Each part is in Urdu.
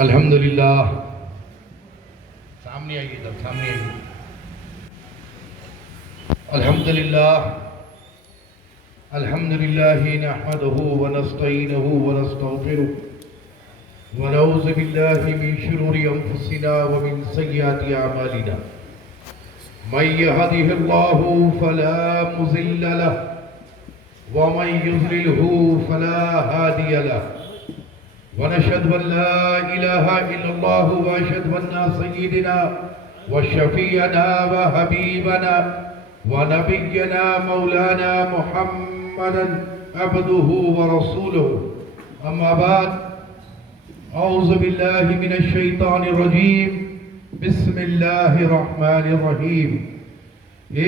الحمدللہ سامنے آئیے ادھر سامنے آئیے الحمدللہ نحمده ونستعینه ونستغفره ونعوذ باللہ من شرور انفسنا ومن سیئات اعمالنا من يهده الله فلا مضل له ومن يضلله فلا هادي له ونشهد أن لا إله إلا الله وأشهد أن سيدنا وشفيعنا وحبيبنا ونبينا مولانا محمدا عبده ورسوله أما بعد أعوذ بالله من الشيطان الرجيم بسم الله الرحمن الرحيم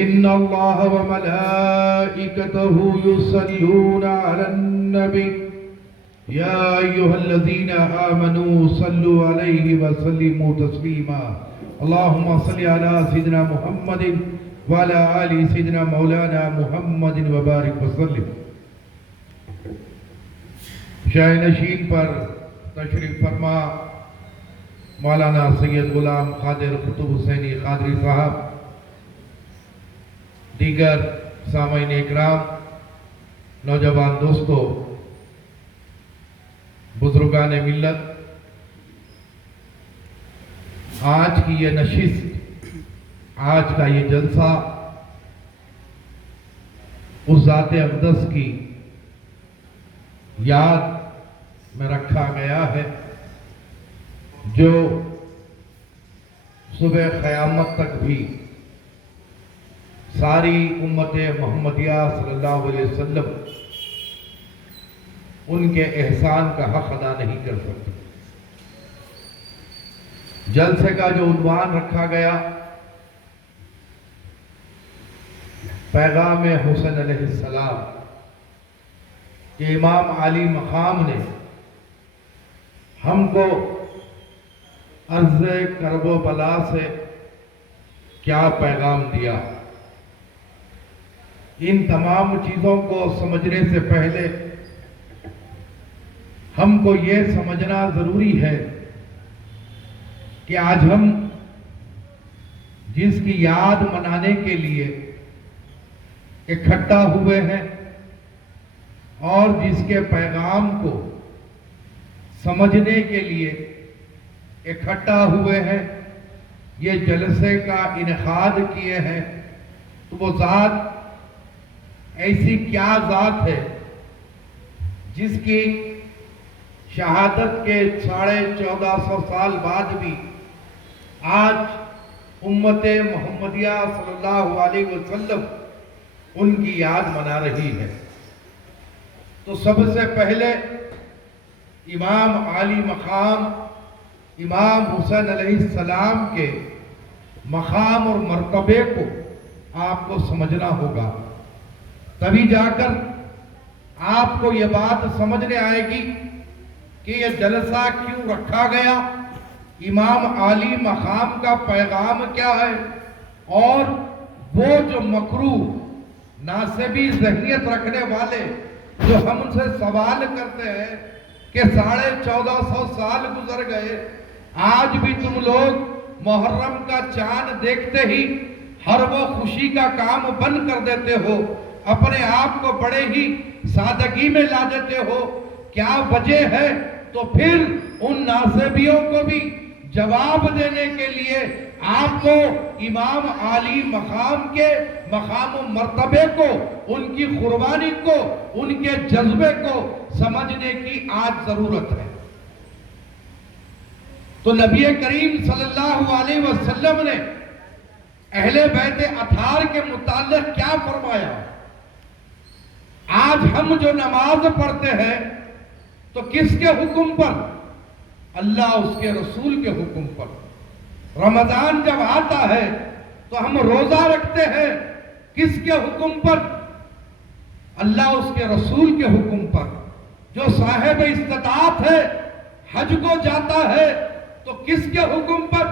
إن الله وملائكته يصلون على النبي يا أيها الذين آمنوا صلوا عليه وسلموا تسليما اللهم صل على سيدنا محمد وعلى آل سيدنا مولانا محمد وبارك وسلم شاہ نشین پر تشریف فرما مولانا سید غلام قادر قطب حسینی قادری صاحب، دیگر سامعین اکرام، نوجوان دوستو، بزرگان ملت، آج کی یہ نشست، آج کا یہ جلسہ اس ذات اقدس کی یاد میں رکھا گیا ہے جو صبح قیامت تک بھی ساری امت محمدیہ صلی اللہ علیہ وسلم ان کے احسان کا حق ادا نہیں کر سکتے۔ جلسے کا جو عنوان رکھا گیا، پیغام حسین علیہ السلام، کہ امام علی مقام نے ہم کو عرض کرب و بلا سے کیا پیغام دیا۔ ان تمام چیزوں کو سمجھنے سے پہلے ہم کو یہ سمجھنا ضروری ہے کہ آج ہم جس کی یاد منانے کے لیے اکٹھا ہوئے ہیں اور جس کے پیغام کو سمجھنے کے لیے اکٹھا ہوئے ہیں، یہ جلسے کا انعقاد کیے ہیں، تو وہ ذات ایسی کیا ذات ہے جس کی شہادت کے 1450 سال بعد بھی آج امت محمدیہ صلی اللہ علیہ وسلم ان کی یاد منا رہی ہے۔ تو سب سے پہلے امام علی مقام، امام حسین علیہ السلام کے مقام اور مرتبے کو آپ کو سمجھنا ہوگا، تبھی جا کر آپ کو یہ بات سمجھنے آئے گی کہ یہ جلسہ کیوں رکھا گیا، امام علی مقام کا پیغام کیا ہے، اور وہ جو مکروہ ناسبی ذہنیت رکھنے والے جو ہم ان سے سوال کرتے ہیں کہ 1450 سال گزر گئے، آج بھی تم لوگ محرم کا چاند دیکھتے ہی ہر وہ خوشی کا کام بند کر دیتے ہو، اپنے آپ کو بڑے ہی سادگی میں لا دیتے ہو، کیا وجہ ہے؟ تو پھر ان ناسبیوں کو بھی جواب دینے کے لیے آپ کو امام علی مقام کے مقام و مرتبے کو، ان کی قربانی کو، ان کے جذبے کو سمجھنے کی آج ضرورت ہے۔ تو نبی کریم صلی اللہ علیہ وسلم نے اہل بیت اطہار کے متعلق کیا فرمایا؟ آج ہم جو نماز پڑھتے ہیں تو کس کے حکم پر؟ اللہ اس کے رسول کے حکم پر۔ رمضان جب آتا ہے تو ہم روزہ رکھتے ہیں، کس کے حکم پر؟ اللہ اس کے رسول کے حکم پر۔ جو صاحب استطاعت ہے حج کو جاتا ہے تو کس کے حکم پر؟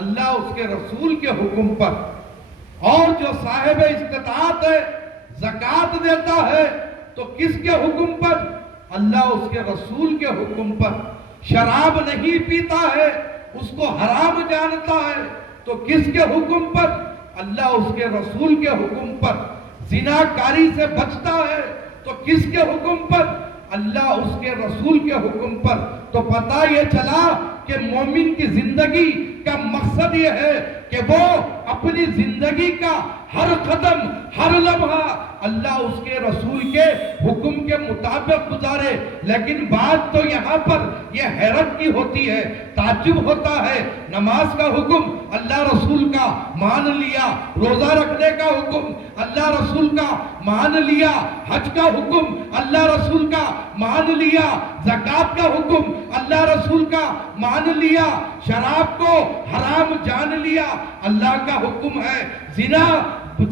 اللہ اس کے رسول کے حکم پر۔ اور جو صاحب استطاعت ہے زکوٰۃ دیتا ہے تو کس کے حکم پر؟ اللہ اس کے رسول کے حکم پر۔ شراب نہیں پیتا ہے اس کو حرام جانتا ہے تو کس کے حکم پر؟ اللہ اس کے رسول کے حکم پر۔ زناکاری سے بچتا ہے تو کس کے حکم پر؟ اللہ اس کے رسول کے حکم پر۔ تو پتہ یہ چلا کہ مومن کی زندگی کا مقصد یہ ہے کہ وہ اپنی زندگی کا ہر قدم ہر لمحہ اللہ اس کے رسول کے حکم کے مطابق گزارے۔ لیکن بات تو یہاں پر یہ حیرت کی ہوتی ہے، تعجب ہوتا ہے، نماز کا حکم اللہ رسول کا مان لیا، روزہ رکھنے کا حکم اللہ رسول کا مان لیا، حج کا حکم اللہ رسول کا مان لیا، زکوٰۃ کا حکم اللہ رسول کا مان لیا، شراب کو حرام جان لیا، اللہ کا حکم ہے، زنا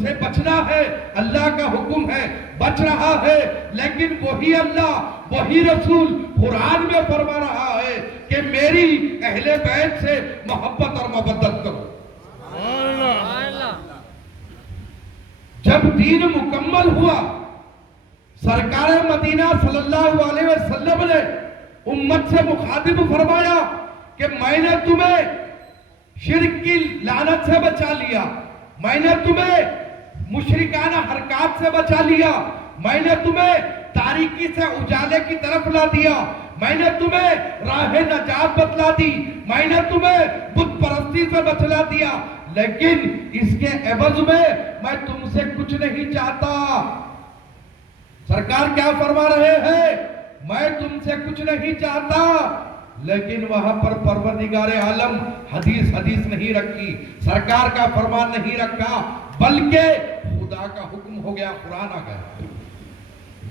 سے بچنا ہے، اللہ کا حکم ہے، بچ رہا ہے۔ لیکن وہی اللہ وہی رسول قرآن میں فرما رہا ہے کہ میری اہل بیت سے محبت اور مودت کرو۔ جب دین مکمل ہوا، سرکار مدینہ صلی اللہ علیہ وسلم نے امت سے مخاطب فرمایا کہ میں نے تمہیں شرک کی لعنت سے بچا لیا، میں نے تمہیں مشرکانہ حرکات سے بچا لیا، میں نے تمہیں تاریکی سے اجالے کی طرف لا دیا، میں نے تمہیں راہ نجات بتلا دی، میں نے تمہیں بت پرستی سے بچلا دیا، لیکن اس کے عوض میں تم سے کچھ نہیں چاہتا۔ سرکار کیا فرما رہے ہیں؟ میں تم سے کچھ نہیں چاہتا، لیکن وہاں پر پروردگار عالم حدیث نہیں رکھی، سرکار کا فرمان نہیں رکھا، بلکہ خدا کا حکم ہو گیا، قرآن آ گیا،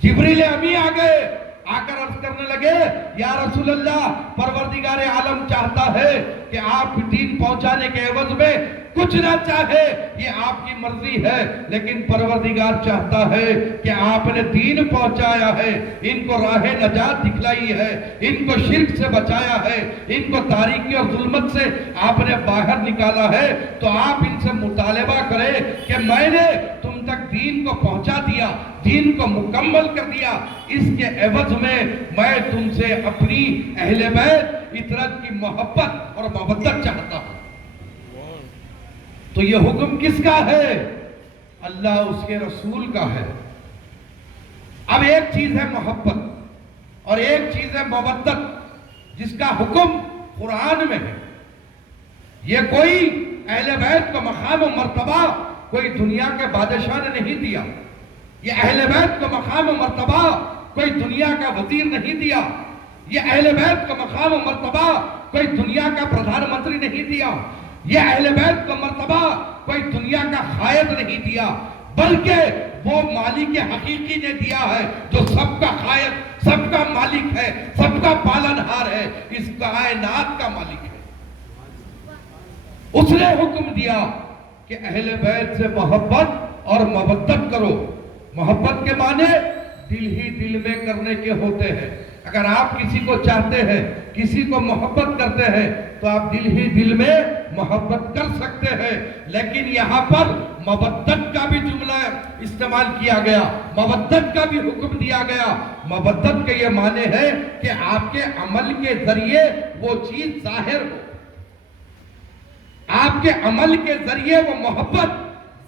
جبریل امی آ گئے، آ کر عرض کرنے لگے یا رسول اللہ، پروردگار عالم چاہتا ہے کہ آپ دین پہنچانے کے عوض میں کچھ نہ چاہے، یہ آپ کی مرضی ہے، لیکن پروردگار چاہتا ہے کہ آپ نے دین پہنچایا ہے، ان کو راہ نجات دکھلائی ہے، ان کو شرک سے بچایا ہے، ان کو تاریکی اور ظلمت سے آپ نے باہر نکالا ہے، تو آپ ان سے مطالبہ کریں کہ میں نے تم تک دین کو پہنچا دیا، دین کو مکمل کر دیا، اس کے عوض میں تم سے اپنی اہل بیت اطرت کی محبت اور مودت چاہتا ہوں۔ تو یہ حکم کس کا ہے؟ اللہ اس کے رسول کا ہے۔ اب ایک چیز ہے محبت اور ایک چیز ہے مودت، جس کا حکم قرآن میں ہے۔ یہ کوئی اہل بیت کو مقام و مرتبہ کوئی دنیا کے بادشاہ نے نہیں دیا، یہ اہل بیت کو مقام و مرتبہ کوئی دنیا کا وزیر نہیں دیا، یہ اہل بیت کو مقام و مرتبہ کوئی دنیا کا پردھان منتری نہیں دیا، یہ اہل بیت کو مرتبہ کوئی دنیا کا قائد نہیں دیا، بلکہ وہ مالک حقیقی نے دیا ہے جو سب کا قائد، سب کا مالک ہے، سب کا پالنہار ہے، اس کائنات کا مالک ہے۔ اس نے حکم دیا کہ اہل بیت سے محبت اور مودت کرو۔ محبت کے معنی دل ہی دل میں کرنے کے ہوتے ہیں۔ اگر آپ کسی کو چاہتے ہیں، کسی کو محبت کرتے ہیں، تو آپ دل ہی دل میں محبت کر سکتے ہیں، لیکن یہاں پر مودت کا بھی جملہ استعمال کیا گیا، مودت کا بھی حکم دیا گیا۔ مودت کے یہ معنی ہے کہ آپ کے عمل کے ذریعے وہ چیز ظاہر ہو، آپ کے عمل کے ذریعے وہ محبت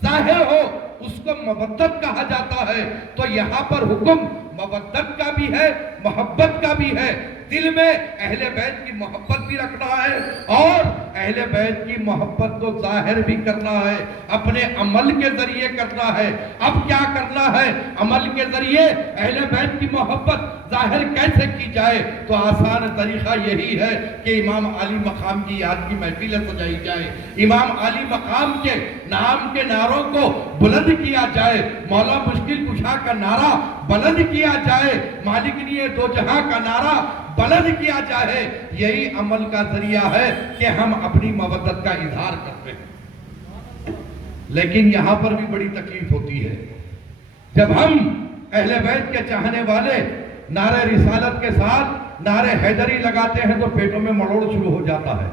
ظاہر ہو، اس کو مودت کہا جاتا ہے۔ تو یہاں پر حکم مودت کا بھی ہے، محبت کا بھی ہے۔ دل میں اہل بیت کی محبت بھی رکھنا ہے اور اہل بیت کی محبت کو ظاہر بھی کرنا ہے، اپنے عمل کے ذریعے کرنا ہے۔ اب کیا کرنا ہے؟ عمل کے ذریعے اہل بیت کی محبت ظاہر کیسے کی جائے؟ تو آسان طریقہ یہی ہے کہ امام عالی مقام کی یاد کی محفلیں سجائی جائے، امام عالی مقام کے نام کے نعروں کو بلند کیا جائے، مولا مشکل کشا کا نعرہ بلند کیا جائے، مالک نیے دو جہاں کا نعرہ بلند کیا جائے۔ یہی عمل کا ذریعہ ہے کہ ہم اپنی مودت کا اظہار کرتے ہیں۔ لیکن یہاں پر بھی بڑی تکلیف ہوتی ہے، جب ہم اہل بیت کے چاہنے والے نعرہ رسالت کے ساتھ نعرہ حیدری لگاتے ہیں تو پیٹوں میں مڑوڑ شروع ہو جاتا ہے۔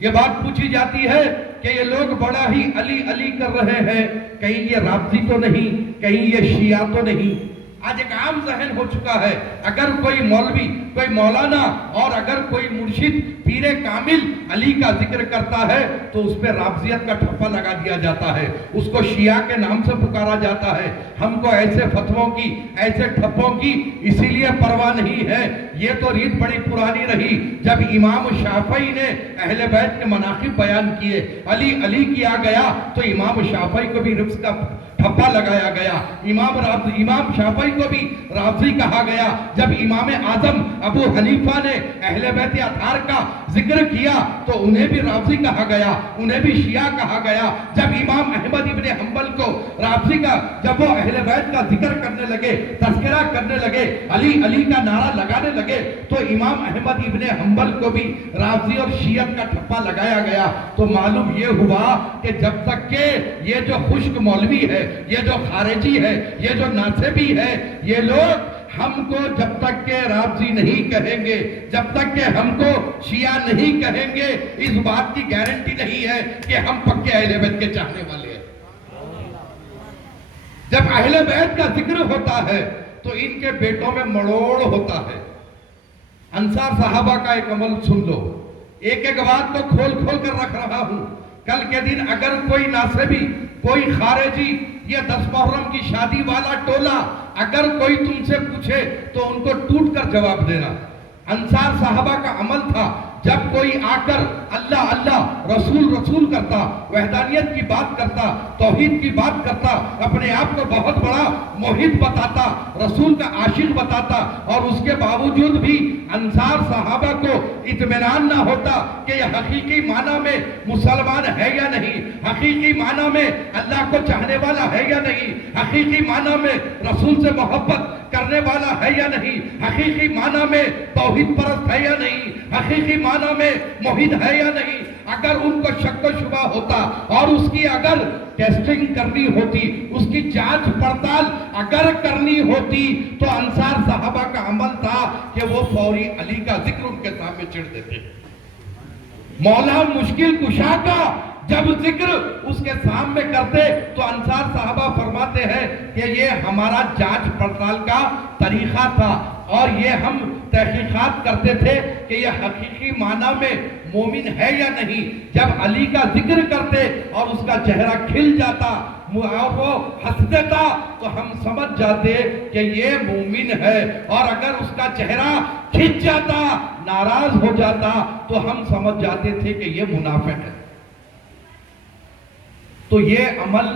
یہ بات پوچھی جاتی ہے کہ یہ لوگ بڑا ہی علی علی کر رہے ہیں، کہیں یہ رافضی تو نہیں، کہیں یہ شیعہ تو نہیں۔ آج ایک عام ذہن ہو چکا ہے، اگر کوئی مولوی، کوئی مولانا اور اگر کوئی مرشد پیر کامل علی کا ذکر کرتا ہے تو اس پہ رافضیت کا ٹھپا لگا دیا جاتا ہے، اس کو شیعہ کے نام سے پکارا جاتا ہے۔ ہم کو ایسے فتووں کی، ایسے ٹھپوں کی اسی لیے پرواہ نہیں ہے۔ یہ تو ریت بڑی پرانی رہی، جب امام شافعی نے اہل بیت کے مناقب بیان کیے، علی علی کیا گیا تو امام شافعی کو بھی رفض کا ٹھپا لگایا گیا، امام شافعی کو بھی رافضی کہا گیا۔ جب امام اعظم ابو حنیفہ نے اہل بیت اطہار کا ذکر کیا تو انہیں بھی رافضی کہا گیا، انہیں بھی شیعہ کہا گیا۔ جب امام احمد ابن حنبل کو رافضی کا، جب وہ اہل بیت کا ذکر کرنے لگے، تذکرہ کرنے لگے، علی علی کا نعرہ لگانے لگے تو امام احمد ابن حنبل کو بھی رافضی اور شیعت کا ٹھپا لگایا گیا۔ تو معلوم یہ ہوا کہ جب تک کہ یہ جو خشک مولوی ہے، یہ جو خارجی ہے، یہ جو ناصبی ہے، یہ لوگ ہم کو جب تک کہ رافضی نہیں کہیں گے، جب تک کہ ہم کو شیعہ نہیں کہیں گے، اس بات کی گارنٹی نہیں ہے کہ ہم پکے اہل بیت کے چاہنے والے ہیں۔ جب اہل بیت کا ذکر ہوتا ہے تو ان کے بیٹوں میں مڑوڑ ہوتا ہے۔ انصار صحابہ کا ایک عمل سن لو، ایک ایک بات کو کھول کھول کر رکھ رہا ہوں۔ کل کے دن اگر کوئی ناصبی، کوئی خارجی، یہ 10 محرم کی شادی والا ٹولہ اگر کوئی تم سے پوچھے تو ان کو ٹوٹ کر جواب دینا۔ انصار صحابہ کا عمل تھا، جب کوئی آ کر اللہ اللہ رسول رسول کرتا، وحدانیت کی بات کرتا، توحید کی بات کرتا، اپنے آپ کو بہت بڑا موحد بتاتا، رسول کا عاشق بتاتا، اور اس کے باوجود بھی انصار صحابہ کو اطمینان نہ ہوتا کہ یہ حقیقی معنی میں مسلمان ہے یا نہیں، حقیقی معنی میں اللہ کو چاہنے والا ہے یا نہیں، حقیقی معنی میں رسول سے محبت کرنے والا ہے یا نہیں، حقیقی معنی میں توحید پرست ہے یا نہیں، حقیقی معنی میں موحد ہے یا نہیں۔ اگر ان کو شک و شبہ ہوتا اور اس کی اگر ٹیسٹنگ کرنی ہوتی، اس کی جانچ پڑتال اگر کرنی ہوتی تو انصار صحابہ کا عمل تھا کہ وہ فوری علی کا ذکر ان کے سامنے چڑھ دیتے۔ مولا مشکل کشا کا جب ذکر اس کے سامنے کرتے تو انصار صحابہ فرماتے ہیں کہ یہ ہمارا جانچ پڑتال کا طریقہ تھا، اور یہ ہم تحقیقات کرتے تھے کہ یہ حقیقی معنی میں مومن ہے یا نہیں۔ جب علی کا ذکر کرتے اور اس کا چہرہ کھل جاتا اور وہ ہنس دیتا تو ہم سمجھ جاتے کہ یہ مومن ہے، اور اگر اس کا چہرہ کھنچ جاتا، ناراض ہو جاتا تو ہم سمجھ جاتے تھے کہ یہ منافق ہے۔ تو یہ عمل،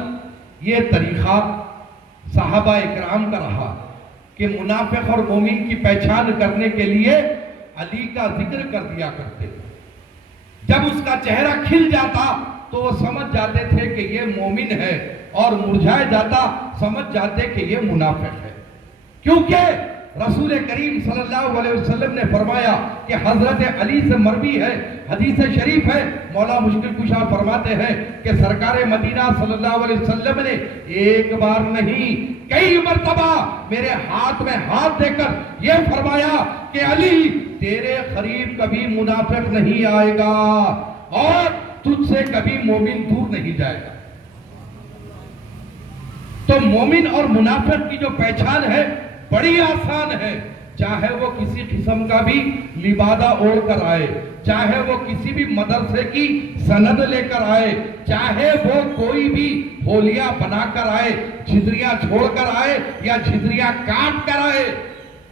یہ طریقہ صحابہ اکرام کا رہا کہ منافق اور مومن کی پہچان کرنے کے لیے علی کا ذکر کر دیا کرتے تھے۔ جب اس کا چہرہ کھل جاتا تو وہ سمجھ جاتے تھے کہ یہ مومن ہے، اور مرجھائے جاتا سمجھ جاتے کہ یہ منافق ہے، کیونکہ رسول کریم صلی اللہ علیہ وسلم نے فرمایا کہ حضرت علی سے مروی ہے، حدیث شریف ہے، مولا مشکل کشا فرماتے ہیں کہ سرکار مدینہ صلی اللہ علیہ وسلم نے ایک بار نہیں کئی مرتبہ میرے ہاتھ میں ہاتھ دے کر یہ فرمایا کہ علی تیرے قریب کبھی منافق نہیں آئے گا اور تجھ سے کبھی مومن دور نہیں جائے گا۔ تو مومن اور منافق کی جو پہچان ہے بڑی آسان ہے، چاہے وہ کسی قسم کا بھی لبادہ اوڑھ کر آئے، چاہے وہ کسی بھی مدرسے کی سند لے کر آئے، چاہے وہ کوئی بھی ہولیاں بنا کر آئے، جھدریاں چھوڑ کر آئے یا جھدریاں کاٹ کر آئے،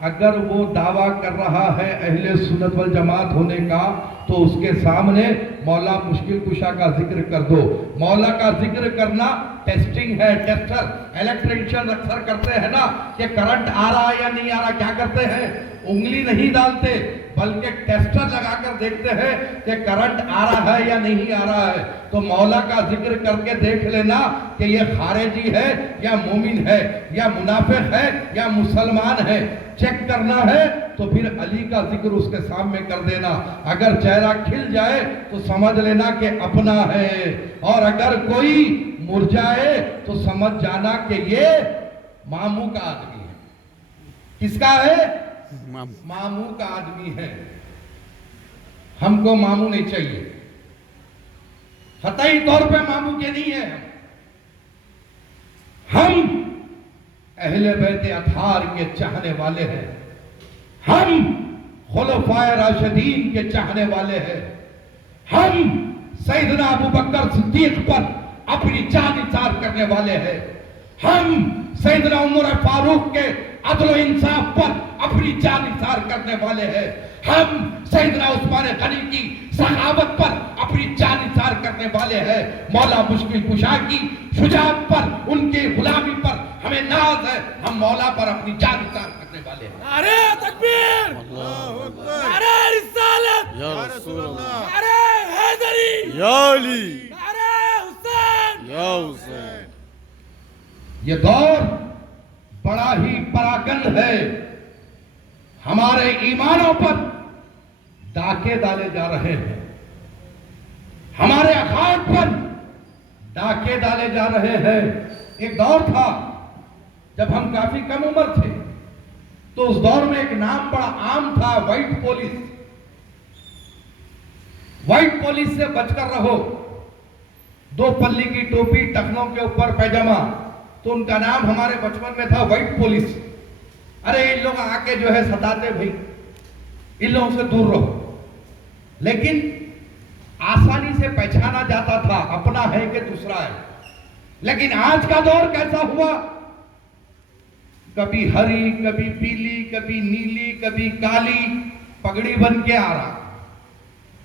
اگر وہ دعویٰ کر رہا ہے اہل سنت والجماعت ہونے کا تو اس کے سامنے مولا مشکل کشا کا ذکر کر دو۔ مولا کا ذکر کرنا ٹیسٹنگ ہے، ٹیسٹر الیکٹریشین اکثر کرتے ہیں نا کہ کرنٹ آ رہا ہے یا نہیں آ رہا، کیا کرتے ہیں؟ انگلی نہیں ڈالتے بلکہ ٹیسٹر لگا کر دیکھتے ہیں کہ کرنٹ آ رہا ہے یا نہیں آ رہا ہے۔ تو مولا کا ذکر کر کے دیکھ لینا کہ یہ خارجی ہے یا مومن ہے یا منافق ہے یا مسلمان ہے، چیک کرنا ہے تو پھر علی کا ذکر اس کے سامنے کر دینا۔ اگر چہرہ کھل جائے تو سمجھ لینا کہ اپنا ہے، اور اگر کوئی مرجائے تو سمجھ جانا کہ یہ ماموں کا آدمی ہے۔ کس کا ہے؟ ماموں کا آدمی ہے۔ ہم کو ماموں نہیں چاہیے، قطعی طور پہ ماموں کے نہیں ہے۔ ہم اہل بیت اطہار کے چاہنے والے ہیں، ہم خلفائے راشدین کے چاہنے والے ہیں، ہم سیدنا ابو بکر صدیق پر اپنی جان نثار کرنے والے ہیں، ہم سیدنا عمر فاروق کے عدل و انصاف پر اپنی جان نثار کرنے والے ہیں، ہم سیدنا عثمان غنی کی سخاوت پر اپنی جان نثار کرنے والے ہیں، مولا مشکل کشا کی شجاعت پر، ان کے غلامی پر ہمیں ناز ہے، ہم مولا پر اپنی جان نثار کرنے والے ہیں۔ نعرہ تکبیر، نعرہ رسالت، یا رسول اللہ، نعرہ حیدری، یا علی، نعرہ حسین، یا حسین۔ یہ دور بڑا ہی پراگند ہے، ہمارے ایمانوں پر ڈاکے ڈالے جا رہے ہیں، ہمارے عقائد پر ڈاکے ڈالے جا رہے ہیں۔ ایک دور تھا جب ہم کافی کم عمر تھے تو اس دور میں ایک نام بڑا عام تھا، وائٹ پولیس۔ وائٹ پولیس سے بچ کر رہو، دو پلی کی ٹوپی، ٹخنوں کے اوپر پیجامہ، تو ان کا نام ہمارے بچپن میں تھا وائٹ پولیس۔ ارے ان لوگ آ کے جو ہے ستاتے، بھائی ان لوگوں سے دور رہو، لیکن آسانی سے پہچانا جاتا تھا اپنا ہے کہ دوسرا ہے۔ لیکن آج کا دور کیسا ہوا؟ کبھی ہری، کبھی پیلی، کبھی نیلی، کبھی کالی پگڑی بن کے آ رہا،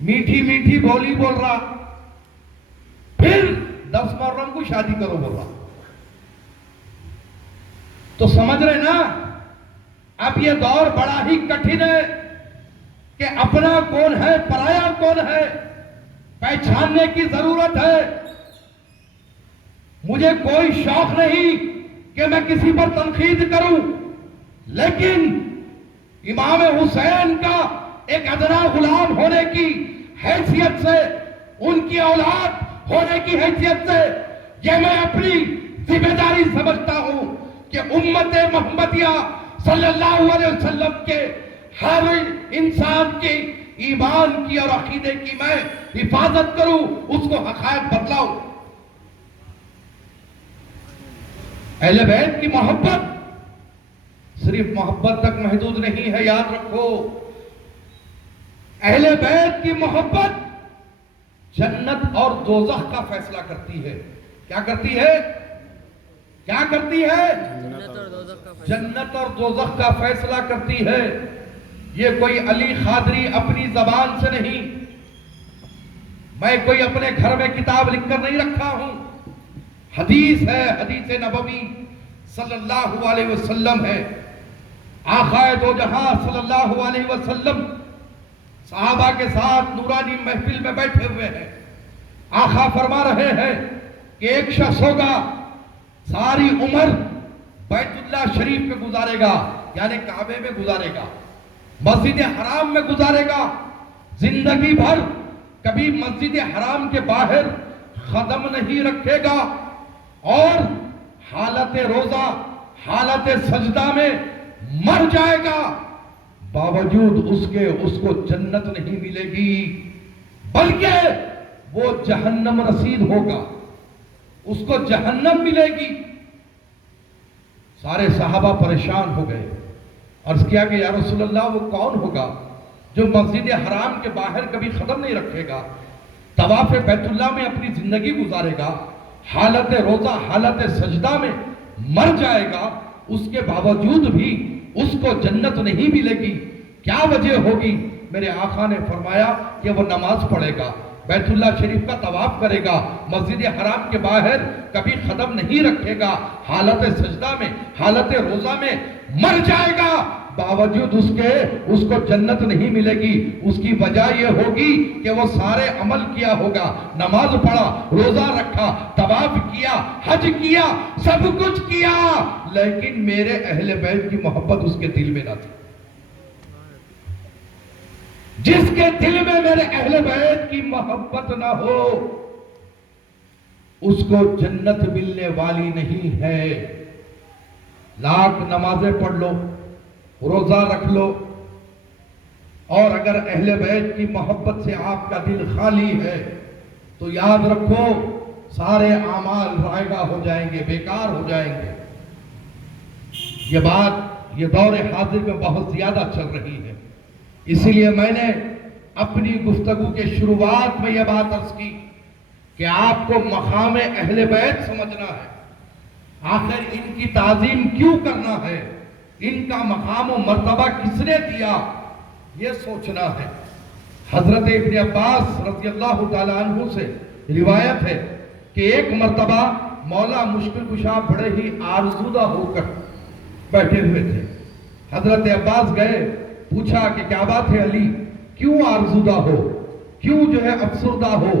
میٹھی میٹھی بولی بول رہا، پھر 10 محرم کو شادی کرو بول رہا۔ تو سمجھ رہے نا، اب یہ دور بڑا ہی کٹھن ہے کہ اپنا کون ہے، پرایا کون ہے، پہچاننے کی ضرورت ہے۔ مجھے کوئی شوق نہیں کہ میں کسی پر تنقید کروں، لیکن امام حسین کا ایک ادنا غلام ہونے کی حیثیت سے، ان کی اولاد ہونے کی حیثیت سے یہ میں اپنی ذمہ داری سمجھتا ہوں کہ امت محمدیہ صلی اللہ علیہ وسلم کے ہر انسان کی ایمان کی اور عقیدے کی میں حفاظت کروں، اس کو حقائق بتلاؤں۔ اہل بیت کی محبت صرف محبت تک محدود نہیں ہے، یاد رکھو۔ اہل بیت کی محبت جنت اور دوزخ کا فیصلہ کرتی ہے۔ کیا کرتی ہے؟ کیا کرتی ہے؟ جنت اور دوزخ کا فیصلہ کرتی ہے۔ یہ کوئی علی خادری اپنی زبان سے نہیں، میں کوئی اپنے گھر میں کتاب لکھ کر نہیں رکھا ہوں، حدیث ہے، حدیث نبوی صلی اللہ علیہ وسلم ہے۔ آقا دو جہاں صلی اللہ علیہ وسلم صحابہ کے ساتھ نورانی محفل میں بیٹھے ہوئے ہیں۔ آقا فرما رہے ہیں کہ ایک شخص ہوگا ساری عمر بیت اللہ شریف میں گزارے گا، یعنی کعبے میں گزارے گا، مسجد حرام میں گزارے گا، زندگی بھر کبھی مسجد حرام کے باہر قدم نہیں رکھے گا، اور حالت روزہ، حالت سجدہ میں مر جائے گا، باوجود اس کے اس کو جنت نہیں ملے گی، بلکہ وہ جہنم رسید ہوگا، اس کو جہنم ملے گی۔ سارے صحابہ پریشان ہو گئے، عرض کیا کہ یا رسول اللہ وہ کون ہوگا جو مسجد حرام کے باہر کبھی قدم نہیں رکھے گا، طواف بیت اللہ میں اپنی زندگی گزارے گا، حالت روزہ حالت سجدہ میں مر جائے گا، اس کے باوجود بھی اس کو جنت نہیں ملے گی، کیا وجہ ہوگی؟ میرے آقا نے فرمایا کہ وہ نماز پڑھے گا، بیت اللہ شریف کا طواف کرے گا، مسجد حرام کے باہر کبھی قدم نہیں رکھے گا، حالت سجدہ میں حالت روزہ میں مر جائے گا، باوجود اس کو جنت نہیں ملے گی۔ اس کی وجہ یہ ہوگی کہ وہ سارے عمل کیا ہوگا، نماز پڑھا، روزہ رکھا، طواف کیا، حج کیا، سب کچھ کیا، لیکن میرے اہل بیت کی محبت اس کے دل میں نہ تھی۔ جس کے دل میں میرے اہل بیت کی محبت نہ ہو، اس کو جنت ملنے والی نہیں ہے۔ لاکھ نمازیں پڑھ لو، روزہ رکھ لو، اور اگر اہل بیت کی محبت سے آپ کا دل خالی ہے تو یاد رکھو سارے اعمال رائگاں ہو جائیں گے، بیکار ہو جائیں گے۔ یہ بات یہ دور حاضر میں بہت زیادہ چل رہی ہے، اسی لیے میں نے اپنی گفتگو کے شروعات میں یہ بات عرض کی کہ آپ کو مقام اہل بیت سمجھنا ہے، آخر ان کی تعظیم کیوں کرنا ہے، ان کا مقام و مرتبہ کس نے دیا، یہ سوچنا ہے۔ حضرت ابن عباس رضی اللہ تعالیٰ عنہ سے روایت ہے کہ ایک مرتبہ مولا مشکل کشا بڑے ہی آرزودہ ہو کر بیٹھے ہوئے تھے۔ حضرت عباس گئے، پوچھا کہ کیا بات ہے علی، کیوں آرزودہ ہو، کیوں جو ہے افسردہ ہو؟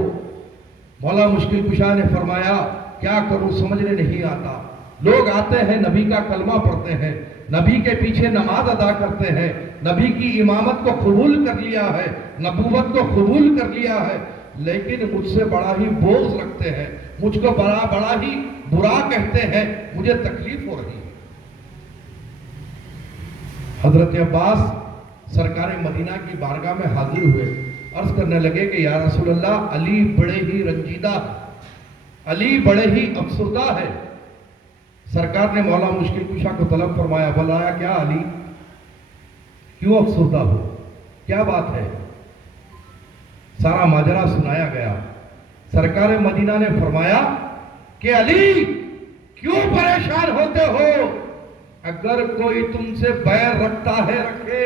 مولا مشکل کشا نے فرمایا کیا کروں سمجھنے نہیں آتا، لوگ آتے ہیں نبی کا کلمہ پڑھتے ہیں، نبی کے پیچھے نماز ادا کرتے ہیں، نبی کی امامت کو قبول کر لیا ہے، نبوت کو قبول کر لیا ہے، لیکن مجھ سے بڑا ہی بغض رکھتے ہیں، مجھ کو بڑا ہی برا کہتے ہیں، مجھے تکلیف ہو رہی ہے۔ حضرت عباس سرکار مدینہ کی بارگاہ میں حاضر ہوئے، عرض کرنے لگے کہ یا رسول اللہ، علی بڑے ہی رنجیدہ ہے، علی بڑے ہی افسردہ ہے۔ سرکار نے مولا مشکل کشا کو طلب فرمایا، بلایا کیا علی، کیوں افسردہ ہو، کیا بات ہے؟ سارا ماجرا سنایا گیا۔ سرکار مدینہ نے فرمایا کہ علی کیوں پریشان ہوتے ہو، اگر کوئی تم سے بیر رکھتا ہے رکھے،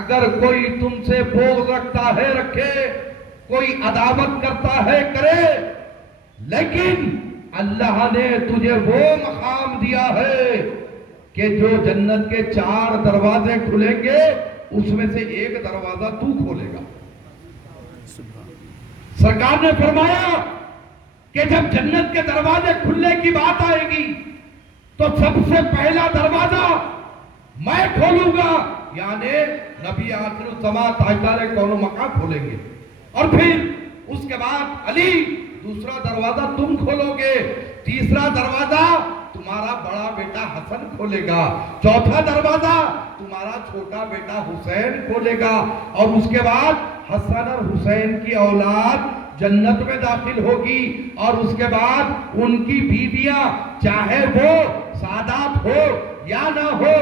اگر کوئی تم سے بغض رکھتا ہے رکھے، کوئی عداوت کرتا ہے کرے، لیکن اللہ نے تجھے وہ مقام دیا ہے کہ جو جنت کے 4 دروازے کھلیں گے اس میں سے ایک دروازہ تو کھولے گا۔ سرکار نے فرمایا کہ جب جنت کے دروازے کھلنے کی بات آئے گی تو سب سے پہلا دروازہ میں کھولوں گا، یعنی نبی آخر الزمان تاجدار کون و مقام کھولیں گے، اور پھر اس کے بعد علی دوسرا دروازہ تم کھولو گے، تیسرا دروازہ تمہارا بڑا بیٹا حسن کھولے گا، چوتھا دروازہ تمہارا چھوٹا بیٹا حسین کھولے گا، اور اس کے بعد حسن اور حسین کی اولاد جنت میں داخل ہوگی، اور اس کے بعد ان کی بیویاں چاہے وہ سادات ہو یا نہ ہو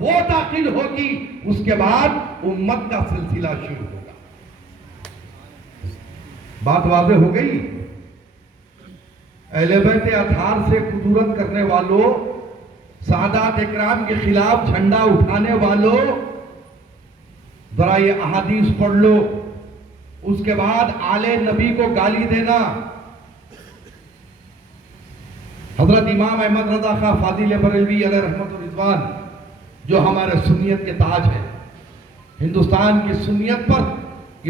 وہ داخل ہوگی، اس کے بعد امت کا سلسلہ شروع ہوگا۔ بات واضح ہو گئی؟ اہل بیت اطہار سے کدورت کرنے والوں، سادات اکرام کے خلاف جھنڈا اٹھانے والوں، ذرا یہ احادیث پڑھ لو۔ اس کے بعد آل نبی کو گالی دینا۔ حضرت امام احمد رضا خاں فاضل بریلوی علیہ رحمت و رضوان جو ہمارے سنیت کے تاج ہیں، ہندوستان کی سنیت پر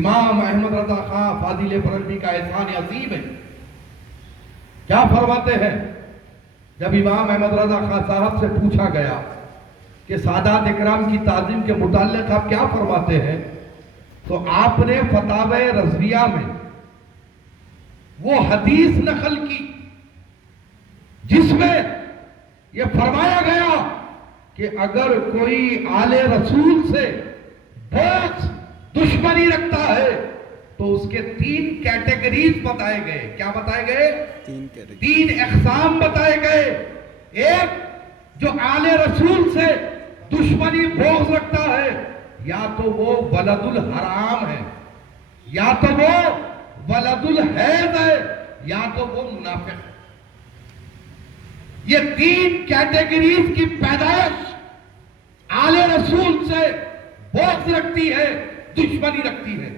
امام احمد رضا خاں فاضل بریلوی کا احسان عظیم ہے۔ کیا فرماتے ہیں؟ جب امام احمد رضا خاں صاحب سے پوچھا گیا کہ سادات اکرام کی تعظیم کے متعلق آپ کیا فرماتے ہیں، تو آپ نے فتاوی رضویہ میں وہ حدیث نقل کی جس میں یہ فرمایا گیا کہ اگر کوئی آل رسول سے بغض دشمنی رکھتا ہے تو اس کے 3 کیٹیگریز بتائے گئے۔ کیا بتائے گئے؟ 3 اقسام بتائے گئے۔ ایک، جو آل رسول سے دشمنی بغض رکھتا ہے، یا تو وہ ولد الحرام ہے، یا تو وہ ولد الحیض ہے، یا تو وہ منافق ہے۔ یہ 3 کیٹیگریز کی پیدائش آل رسول سے بغض رکھتی ہے، دشمنی رکھتی ہے۔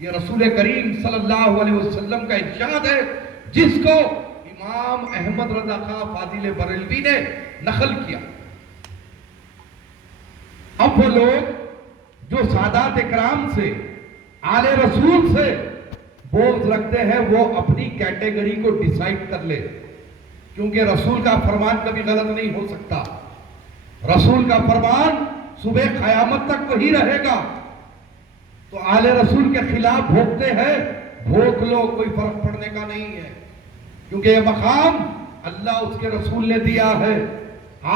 یہ رسول کریم صلی اللہ علیہ وسلم کا ارشاد ہے جس کو امام احمد رضا خاں فاضل بریلوی نے نقل کیا۔ اب وہ لوگ جو سادات اکرام سے آل رسول سے بغض رکھتے ہیں وہ اپنی کیٹیگری کو ڈیسائیڈ کر لے، کیونکہ رسول کا فرمان کبھی غلط نہیں ہو سکتا۔ رسول کا فرمان صبح قیامت تک وہی رہے گا۔ تو آل رسول کے خلاف بھوکتے ہیں، بھوک لو، کوئی فرق پڑنے کا نہیں ہے، کیونکہ یہ مقام اللہ اس کے رسول نے دیا ہے۔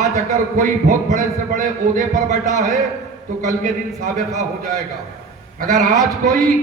آج اگر کوئی بہت بڑے سے بڑے عہدے پر بیٹھا ہے تو کل کے دن سابقہ ہو جائے گا۔ اگر آج کوئی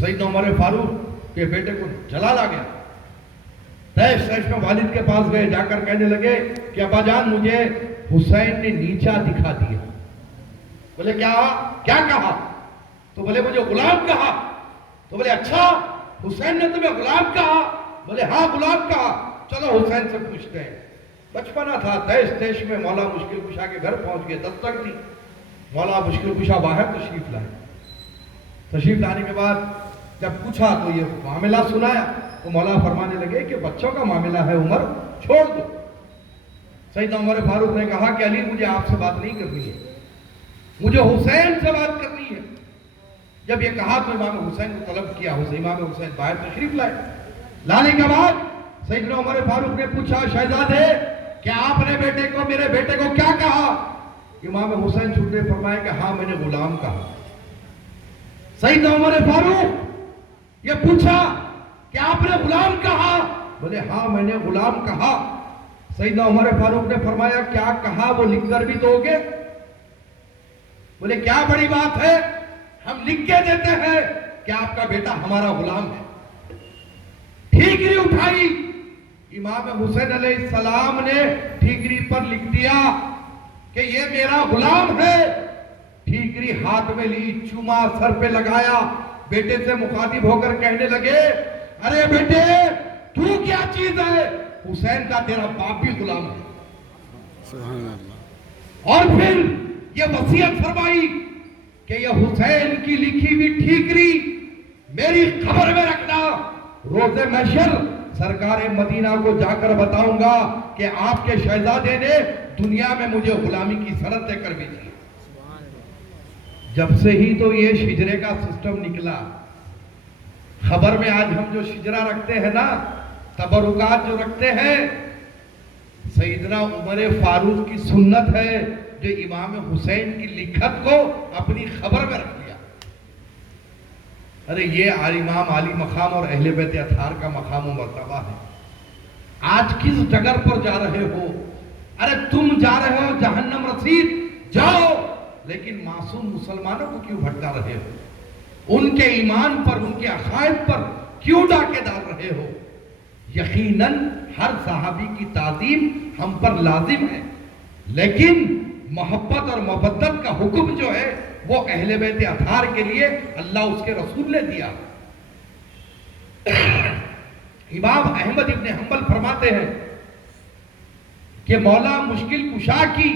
سیدنا عمر فاروق کے بیٹے کو جلال آ گیا. تیش میں والد کے پاس گئے, جا کر کہنے لگے کہ ابا جان مجھے حسین نے نیچا دکھا دیا. بولے کیا کہا؟ تو بولے مجھے غلام کہا. تو بولے اچھا حسین نے تمہیں غلام کہا؟ بولے ہاں غلام کہا. چلو حسین سے پوچھتے ہیں. بچپنا تھا, تیش میں مولا مشکل کشا کے گھر پہنچ گئے, دستک دی. مولا مشکل کشا باہر تشریف لائے. تشریف لانے کے بعد جب پوچھا تو یہ معاملہ سنایا تو مولا فرمانے لگے کہ بچوں کا معاملہ ہے عمر, چھوڑ دو. سیدنا عمر فاروق نے کہا کہ علی مجھے آپ سے بات نہیں کرنی ہے, مجھے حسین سے بات کرنی ہے. جب یہ کہا تو امام حسین کو طلب کیا. امام حسین باہر تشریف لائے. لانے کے بعد سیدنا عمر فاروق نے پوچھا شہزادے کیا آپ نے میرے بیٹے کو کیا کہا؟ امام حسین جھوٹ نے فرمایا کہ ہاں میں نے غلام کہا. سیدنا عمر فاروق یہ پوچھا کہ آپ نے غلام کہا؟ بولے ہاں میں نے غلام کہا. سیدنا عمر فاروق نے فرمایا کیا کہا وہ لکھ کر بھی دو گے؟ بولے کیا بڑی بات ہے, ہم لکھ کے دیتے ہیں کہ آپ کا بیٹا ہمارا غلام ہے. ٹھیکری اٹھائی. امام حسین علیہ السلام نے ٹھیکری پر لکھ دیا کہ یہ میرا غلام ہے. ٹھیکری ہاتھ میں لی, چوما سر پہ لگایا, بیٹے سے مخاطب ہو کر کہنے لگے ارے بیٹے تو کیا چیز ہے؟ حسین کا تیرا باپ بھی غلام ہے. سبحان اللہ. اور پھر یہ وصیت فرمائی کہ یہ حسین کی لکھی ہوئی ٹھیکری میری قبر میں رکھنا. روز محشر سرکار مدینہ کو جا کر بتاؤں گا کہ آپ کے شہزادے نے دنیا میں مجھے غلامی کی سند دے کر بھیجی. جب سے ہی تو یہ شجرے کا سسٹم نکلا. خبر میں آج ہم جو شجرہ رکھتے ہیں نا, تبرکات جو رکھتے ہیں, سیدنا عمر فاروق کی سنت ہے جو امام حسین کی لکھت کو اپنی خبر میں رکھ دیا. ارے یہ امام علی مقام اور اہل بیت اطہار کا مقام و مرتبہ ہے. آج کس ڈگر پر جا رہے ہو؟ ارے تم جا رہے ہو جہنم رسید, جاؤ, لیکن معصوم مسلمانوں کو کیوں بھٹکا رہے ہو؟ ان کے ایمان پر, ان کے عقائد پر کیوں ڈاکے ڈال رہے ہو؟ یقیناً ہر صحابی کی تعظیم ہم پر لازم ہے, لیکن محبت اور مودت کا حکم جو ہے وہ اہل بیت اطہار کے لیے اللہ اس کے رسول نے دیا. امام احمد ابن حنبل فرماتے ہیں کہ مولا مشکل کشا کی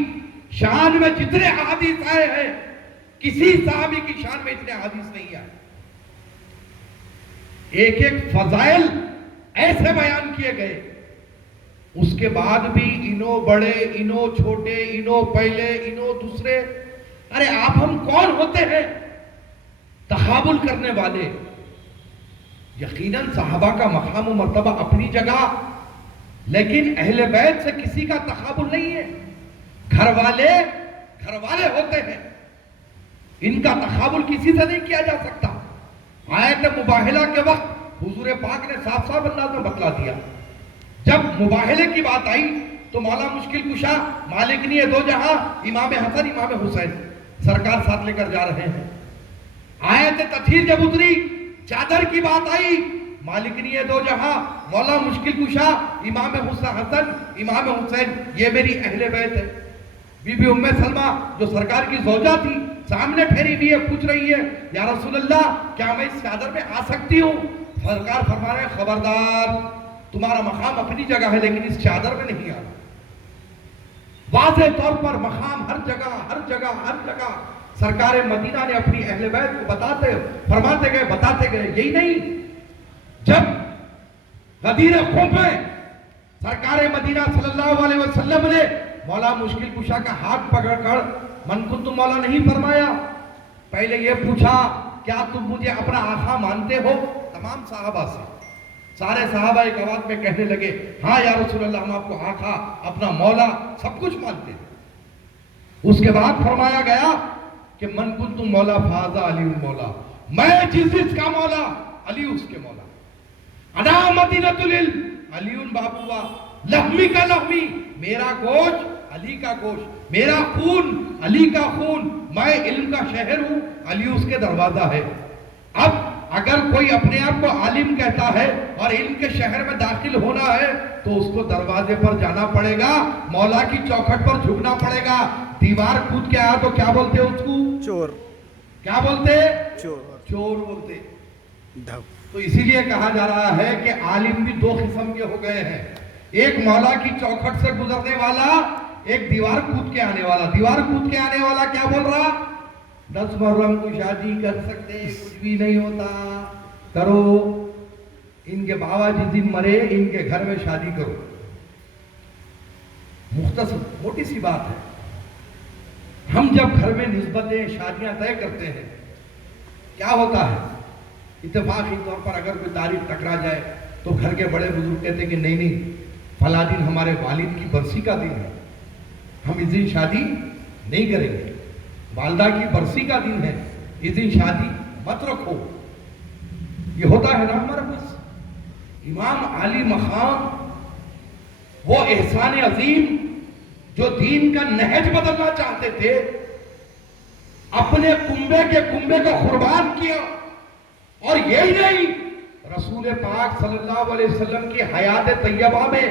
شان میں جتنے احادیث آئے ہیں کسی صحابی کی شان میں اتنے احادیث نہیں آئے. ایک ایک فضائل ایسے بیان کیے گئے, اس کے بعد بھی انو بڑے, انو چھوٹے, انو پہلے, انو دوسرے. ارے آپ ہم کون ہوتے ہیں تقابل کرنے والے؟ یقیناً صحابہ کا مقام و مرتبہ اپنی جگہ, لیکن اہل بیت سے کسی کا تقابل نہیں ہے. گھر والے ہوتے ہیں, ان کا تقابل کسی سے نہیں کیا جا سکتا. آیت مباہلہ کے وقت حضور پاک نے صاف صاف انداز میں بتلا دیا. جب مباہلے کی بات آئی تو مولا مشکل کشا مالک نے دو جہاں امام حسن امام حسین سرکار ساتھ لے کر جا رہے ہیں. آیت تطہیر جب اتری, چادر کی بات آئی, مالک نے دو جہاں مولا مشکل کشا امام حسن امام حسین یہ میری اہل بیت ہے. بی بی ام سلمہ جو سرکار کی زوجہ تھی سامنے ٹھہری ہوئی ہے, پوچھ رہی ہے یا رسول اللہ کیا میں اس چادر میں آ سکتی ہوں؟ سرکار فرما رہے ہیں خبردار, تمہارا مقام اپنی جگہ ہے لیکن اس چادر میں نہیں آنا. واضح طور پر مقام ہر جگہ سرکار مدینہ نے اپنی اہل بیت کو فرماتے گئے. یہی نہیں, جب غدیر خم میں سرکار مدینہ صلی اللہ علیہ وسلم نے مولا مشکل کشا کا ہاتھ پکڑ کر من کنتم مولا نہیں فرمایا, پہلے یہ پوچھا کیا تم مجھے اپنا آقا مانتے ہو؟ تمام صحابہ سے سارے صحابہ ایک آواز میں کہنے لگے ہاں یا رسول اللہ ہم آپ کو آقا اپنا مولا سب کچھ مانتے ہیں. اس کے بعد فرمایا گیا کہ من کنتم مولا فازا علی مولا, میں جس کا مولا علی اس کے مولا. انا مدینۃ العلم علی بابوا, لحمی کا لحمی میرا گوشت علی کا گوشت, میرا خون علی کا خون, میں علم کا شہر ہوں علی اس کے دروازہ ہے. اب اگر کوئی اپنے آپ کو عالم کہتا ہے اور علم کے شہر میں داخل ہونا ہے تو اس کو دروازے پر جانا پڑے گا، مولا کی چوکھٹ پر جھکنا پڑے گا۔ دیوار کود کے آیا تو کیا بولتے اس کو؟ چور، کیا بولتے؟ چور، چور بولتے۔ دھب، تو اسی لیے کہا جا رہا ہے کہ عالم بھی دو قسم کے ہو گئے ہیں، ایک مولا کی چوکھٹ سے گزرنے والا، ایک دیوار کود کے آنے والا۔ دیوار کود کے آنے والا کیا بول رہا؟ 10 محرم کو شادی کر سکتے، کچھ بھی نہیں ہوتا، کرو، ان کے بابا جس دن مرے ان کے گھر میں شادی کرو۔ مختصر موٹی سی بات ہے، ہم جب گھر میں نسبتیں شادیاں طے کرتے ہیں کیا ہوتا ہے؟ اتفاقی طور پر اگر کوئی تاریخ ٹکرا جائے تو گھر کے بڑے بزرگ کہتے ہیں کہ نہیں نہیں، فلاں دن ہمارے والد کی برسی کا دن ہے، ہم اس دن شادی نہیں کریں گے، والدہ کی برسی کا دن ہے، اس دن شادی مت رکھو۔ یہ ہوتا ہے نا ہمارے پاس۔ امام علی مقام وہ احسان عظیم جو دین کا نہج بدلنا چاہتے تھے، اپنے کنبے کو قربان کیا، اور یہی نہیں، رسول پاک صلی اللہ علیہ وسلم کی حیات طیبہ میں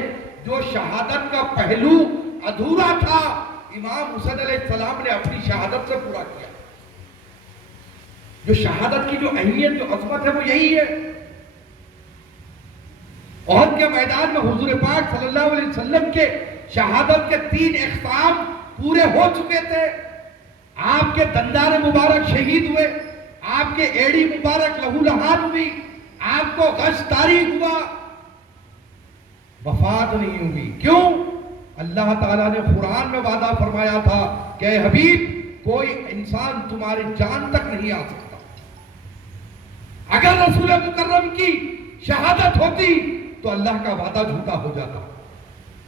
جو شہادت کا پہلو ادھورا تھا، امام حسین علیہ السلام نے اپنی شہادت سے پورا کیا۔ جو شہادت کی جو اہمیت، جو عظمت ہے، وہ یہی ہے۔ احد کے میدان میں حضور پاک صلی اللہ علیہ وسلم کے شہادت کے 3 اقسام پورے ہو چکے تھے۔ آپ کے دندان مبارک شہید ہوئے، آپ کے ایڑی مبارک لہو لہان ہوئی، آپ کو غش طاری ہوا، وفات نہیں ہوئی۔ کیوں؟ اللہ تعالیٰ نے قرآن میں وعدہ فرمایا تھا کہ اے حبیب، کوئی انسان تمہاری جان تک نہیں آ سکتا۔ اگر رسول مکرم کی شہادت ہوتی تو اللہ کا وعدہ جھوٹا ہو جاتا،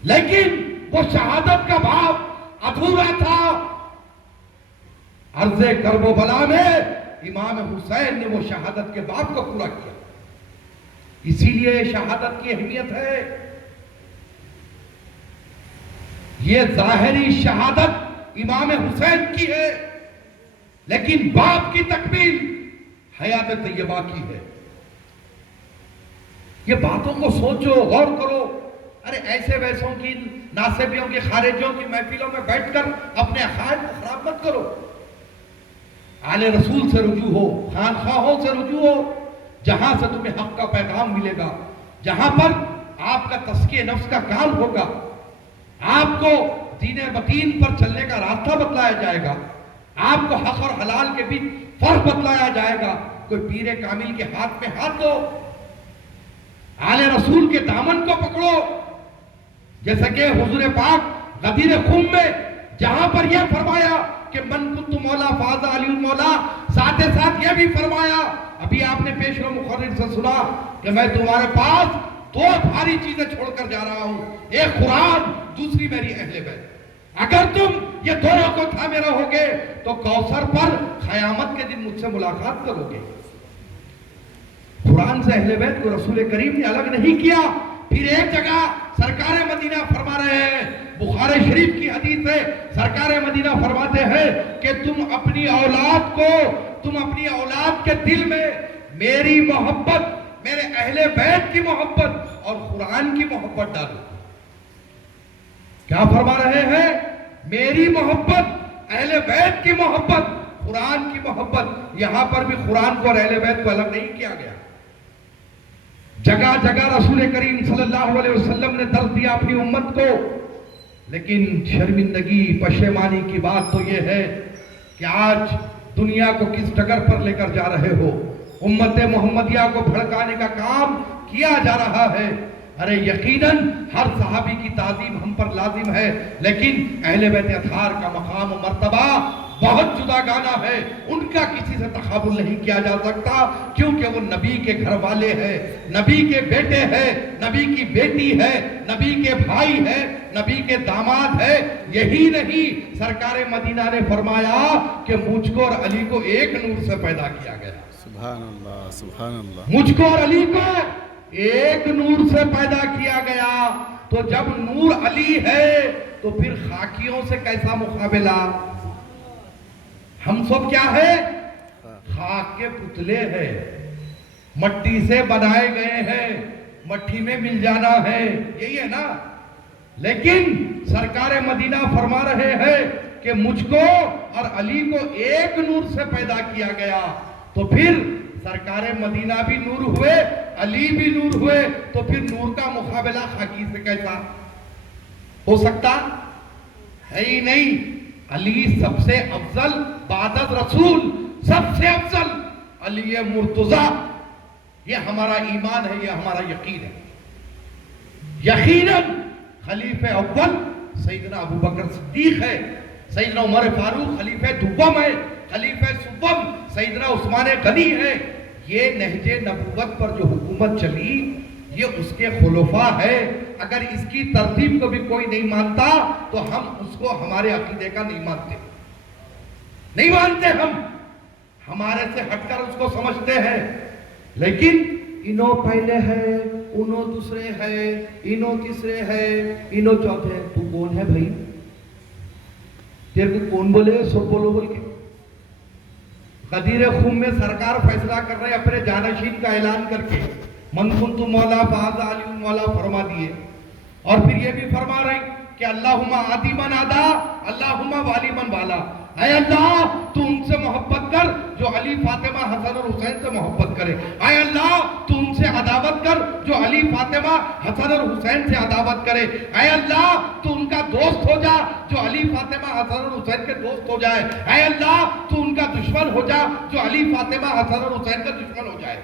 لیکن وہ شہادت کا باب ادھورا تھا۔ عرض کرب و بلا میں امام حسین نے وہ شہادت کے باب کو پورا کیا۔ اسی لیے شہادت کی اہمیت ہے۔ یہ ظاہری شہادت امام حسین کی ہے، لیکن باپ کی تکمیل حیات طیبہ کی ہے۔ یہ باتوں کو سوچو، غور کرو۔ ارے ایسے ویسوں کی، ناصبیوں کی، خارجیوں کی محفلوں میں بیٹھ کر اپنے عقائد کو خراب مت کرو۔ آل رسول سے رجوع ہو، خانخواہوں سے رجوع ہو، جہاں سے تمہیں حق کا پیغام ملے گا، جہاں پر آپ کا تزکیہ نفس کا کام ہوگا، آپ کو دین متین پر چلنے کا راستہ بتلایا جائے گا، آپ کو حق اور حلال کے بیچ فرق بتلایا جائے گا۔ کوئی پیر کامل کے ہاتھ میں ہاتھ دو، آل رسول کے دامن کو پکڑو، جیسا کہ حضور پاک غدیر خم میں جہاں پر یہ فرمایا کہ من کنت مولا فاز علی المولا، ساتھ ساتھ یہ بھی فرمایا، ابھی آپ نے پیش رو مقرر سے سنا کہ میں تمہارے پاس 2 بھاری چیزیں چھوڑ کر جا رہا ہوں، ایک قرآن، دوسری میری اہل بیت۔ اگر تم یہ دونوں کو تھامے رہو گے تو کوثر پر قیامت کے دن مجھ سے ملاقات کرو گے۔ قرآن سے اہل بیت کو رسول کریم نے الگ نہیں کیا۔ پھر ایک جگہ سرکار مدینہ فرما رہے ہیں، بخاری شریف کی حدیث ہے، سرکار مدینہ فرماتے ہیں کہ تم اپنی اولاد کے دل میں میری محبت، میرے اہل بیت کی محبت اور قرآن کی محبت ڈالو۔ کیا فرما رہے ہیں؟ میری محبت، اہل بیت کی محبت، قرآن کی محبت۔ یہاں پر بھی قرآن کو اور اہل بیت کو الگ نہیں کیا گیا۔ جگہ جگہ رسول کریم صلی اللہ علیہ وسلم نے درس دیا اپنی امت کو، لیکن شرمندگی، پشیمانی کی بات تو یہ ہے کہ آج دنیا کو کس ڈگر پر لے کر جا رہے ہو۔ امت محمدیہ کو بھڑکانے کا کام کیا جا رہا ہے۔ ارے یقیناً ہر صحابی کی تعظیم ہم پر لازم ہے، لیکن اہل بیت اطہار کا مقام و مرتبہ بہت جدا گانا ہے، ان کا کسی سے تقابل نہیں کیا جا سکتا، کیونکہ وہ نبی کے گھر والے ہیں، نبی کے بیٹے ہیں، نبی کی بیٹی ہے، نبی کے بھائی ہے، نبی کے داماد ہے۔ یہی نہیں، سرکار مدینہ نے فرمایا کہ مجھ کو اور علی کو ایک نور سے پیدا کیا گیا۔ سبحان اللہ، سبحان اللہ۔ مجھ کو اور علی کو ایک نور سے پیدا کیا گیا۔ تو جب نور علی ہے تو پھر خاکیوں سے کیسا مقابلہ؟ ہم سب کیا ہے؟ خاک کے پتلے ہیں۔ مٹی سے بنائے گئے ہیں، مٹی میں مل جانا ہے، یہی ہے نا. لیکن سرکار مدینہ فرما رہے ہیں کہ مجھ کو اور علی کو ایک نور سے پیدا کیا گیا. تو پھر سرکار مدینہ بھی نور ہوئے، علی بھی نور ہوئے، تو پھر نور کا مقابلہ خاکی سے کیسا ہو سکتا ہے؟ ہی نہیں. علی سب سے افضل بعد از رسول، سب سے افضل علی مرتضی. یہ ہمارا ایمان ہے، یہ ہمارا یقین ہے. یقیناً خلیفہ اول سیدنا ابو بکر صدیق ہے، سیدنا عمر فاروق خلیفہ دوم ہے، خلیفہ سوم سیدنا عثمان غنی ہے. یہ نہج نبوت پر جو حکومت چلی یہ اس کے خلفاء ہے. اگر اس کی ترتیب کو بھی کوئی نہیں مانتا تو ہم اس کو ہمارے عقیدے کا نہیں مانتے، نہیں مانتے. ہم ہمارے سے ہٹ کر اس کو سمجھتے ہیں. لیکن انہوں پہلے ہے، انہوں دوسرے ہے، انہوں تیسرے ہے، انہوں چوتھے. تو کون ہے بھائی؟ تیرے کو کون بولے سب بولو بول کے؟ غدیر خم میں سرکار فیصلہ کر رہے اپنے جانشین کا اعلان کر کے من کنت مولا فہذا علی مولا فرما دیے. اور پھر یہ بھی فرما رہے کہ اللہم آدی من آدا اللہم والی من والا. اے اللہ تو ان سے محبت کر جو علی فاطمہ حسن اور حسین سے محبت کرے. اے اللہ تو ان سے عداوت کر جو علی فاطمہ حسن اور حسین سے عداوت کرے. اے اللہ تو ان کا دوست ہو جا جو علی فاطمہ حسن اور حسین کے دوست ہو جائے. اے اللہ تو ان کا دشمن ہو جا جو علی فاطمہ حسن اور حسین کا دشمن ہو جائے.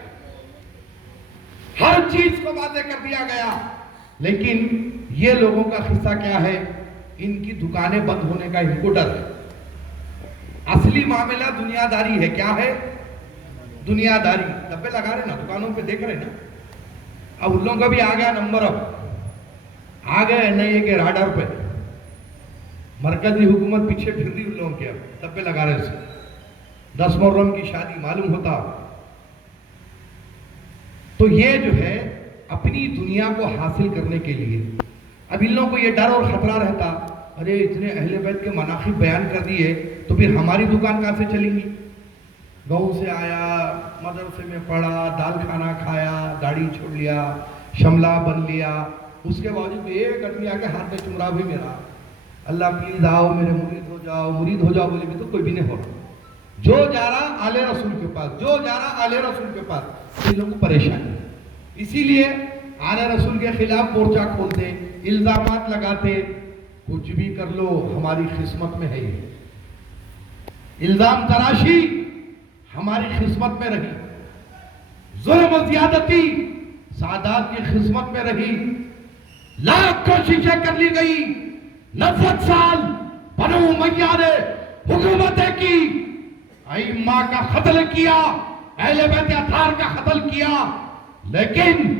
ہر چیز کو واضح کر دیا گیا. لیکن یہ لوگوں کا قصہ کیا ہے؟ ان کی دکانیں بند ہونے کا ان کو ڈر ہے. اصلی معاملہ دنیا داری ہے. کیا ہے؟ دنیا داری. ڈبے لگا رہے نا دکانوں پہ، دیکھ رہے نا. اب ان لوگوں کا بھی آ گیا نمبر، اب آ گئے نہیں ہے کہ راڈر پہ مرکزی حکومت پیچھے پھر رہی ان لوگوں کے. اب ڈبے لگا رہے سے 10 محرم کی شادی معلوم ہوتا. تو یہ جو ہے اپنی دنیا کو حاصل کرنے کے لیے اب ان لوگوں کو یہ ڈر اور خطرہ رہتا، ارے اتنے اہل بیت کے مناقب بیان کر دیے تو پھر ہماری دکان کہاں سے چلیں گی؟ گاؤں سے آیا، مدرسے میں پڑھا، دال کھانا کھایا، داڑھی چھوڑ لیا، شملہ بن لیا، اس کے باوجود ایک آدمی آ کے ہاتھ میں چمرا بھی میرا اللہ پلیز آؤ میرے مرید ہو جاؤ، مرید ہو جاؤ بولے بھی تو کوئی بھی نہیں ہو رہا. جو جا رہا آل رسول کے پاس، جو جا رہا آل رسول کے پاس. ان لوگوں کو پریشانی. اسی لیے آل رسول کے خلاف مورچہ کھولتے، الزامات لگاتے. کچھ بھی کر لو ہماری قسمت میں ہے. یہ الزام تراشی ہماری قسمت میں رہی، ظلم و زیادتی سادات کی قسمت میں رہی. لاکھ کوششیں کر لی گئی، 90 سال بنو امیہ نے حکومتیں کی، ائمہ کا قتل کیا، اہل بیت اطہار کا قتل کیا. لیکن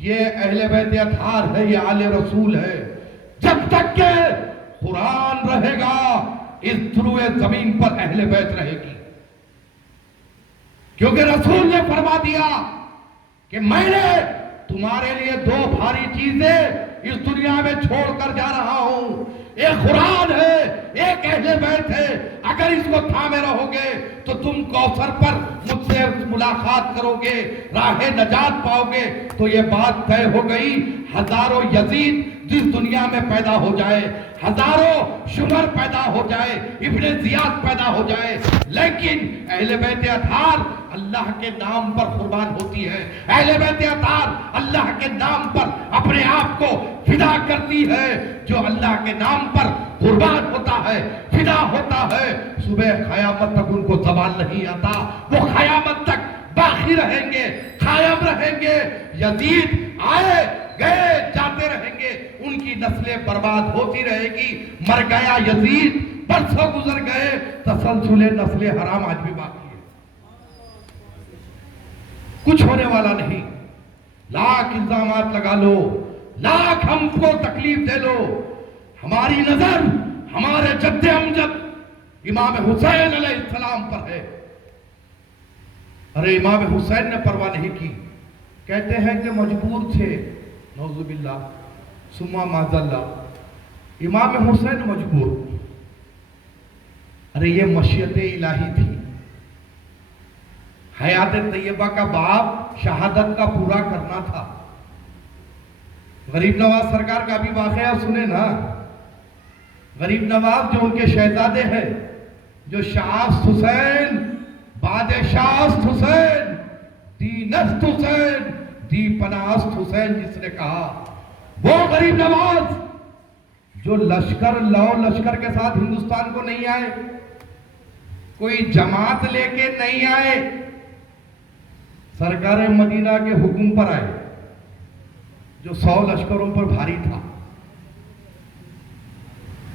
یہ اہل بیت اطہار ہے، یہ آل رسول ہے. جب تک کہ قرآن رہے گا اس دروئے زمین پر اہل بیت رہے گی. کیونکہ رسول نے فرما دیا کہ میں نے تمہارے لیے 2 بھاری چیزیں اس دنیا میں چھوڑ کر جا رہا ہوں. ایک قرآن ہے، ایک اہل بیت ہے. اگر اس کو تھامے رہو گے تو تم کوثر پر مجھ سے ملاقات کرو گے، راہ نجات پاؤ گے. تو یہ بات طے ہو گئی. ہزاروں یزید جس دنیا میں پیدا ہو جائے، ہزاروں شمر پیدا ہو جائے، ابن زیاد پیدا ہو جائے، لیکن اہل بیت اطہار اللہ کے نام پر قربان ہوتی ہے. اہل بیت اطہار اللہ کے نام پر اپنے آپ کو فدا کرتی ہے. جو اللہ کے نام پر قربان ہوتا ہے، فدا ہوتا ہے، صبح قیامت تک ان کو زوال نہیں آتا. وہ قیامت تک باقی رہیں گے، قائم رہیں گے. یزید آئے گئے جاتے رہیں گے، ان کی نسلیں برباد ہوتی رہے گی. مر گیا یزید، برسوں گزر گئے، تسلسل نسل حرام آج بھی باقی ہے. کچھ ہونے والا نہیں. لاکھ الزامات لگا لو، لاکھ ہم کو تکلیف دے لو، ہماری نظر ہمارے جد امجد امام حسین علیہ السلام پر ہے. ارے امام حسین نے پرواہ نہیں کی. کہتے ہیں کہ مجبور تھے، نعوذ باللہ ثم معاذ اللہ. امام حسین مجبور. ارے یہ مشیت الہی تھی. حیات طیبہ کا باب شہادت کا پورا کرنا تھا. غریب نواز سرکار کا بھی واقعہ سنے نا. غریب نواز جو ان کے شہزادے ہیں، جو شاست حسین، بادشاست حسین، دینست حسین، دی پناست حسین جس نے کہا، وہ غریب نواز جو لشکر کے ساتھ ہندوستان کو نہیں آئے، کوئی جماعت لے کے نہیں آئے، سرکار مدینہ کے حکم پر آئے، جو 100 لشکروں پر بھاری تھا،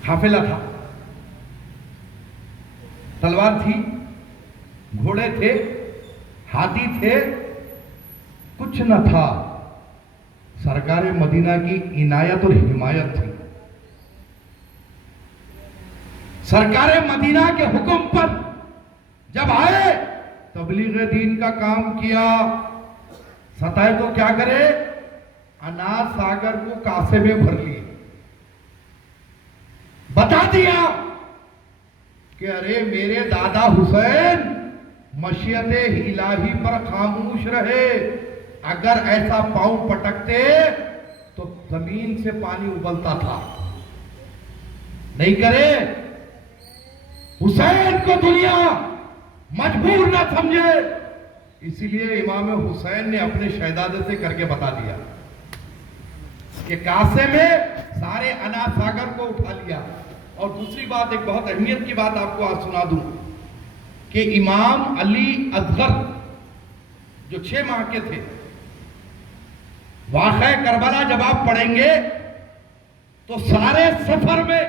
قافلہ تھا، تلوار تھی، گھوڑے تھے، ہاتھی تھے، کچھ نہ تھا. سرکار مدینہ کی عنایت اور حمایت تھی. سرکار مدینہ کے حکم پر جب آئے، تبلیغ دین کا کام کیا. ستائے تو کیا کرے، اناج ساگر کو کاسے میں بھر لیے. بتا دیا کہ ارے میرے دادا حسین مشیت الہی پر خاموش رہے، اگر ایسا پاؤں پٹکتے تو زمین سے پانی ابلتا تھا. نہیں کرے، حسین کو دنیا مجبور نہ سمجھے، اسی لیے امام حسین نے اپنے شہزادے سے کر کے بتا دیا کہ کاسے میں سارے اناج ساگر کو اٹھا لیا. اور دوسری بات، ایک بہت اہمیت کی بات آپ کو آج سنا دوں کہ امام علی اصغر جو 6 ماہ کے تھے، واقعہ کربلا جب آپ پڑھیں گے تو سارے سفر میں،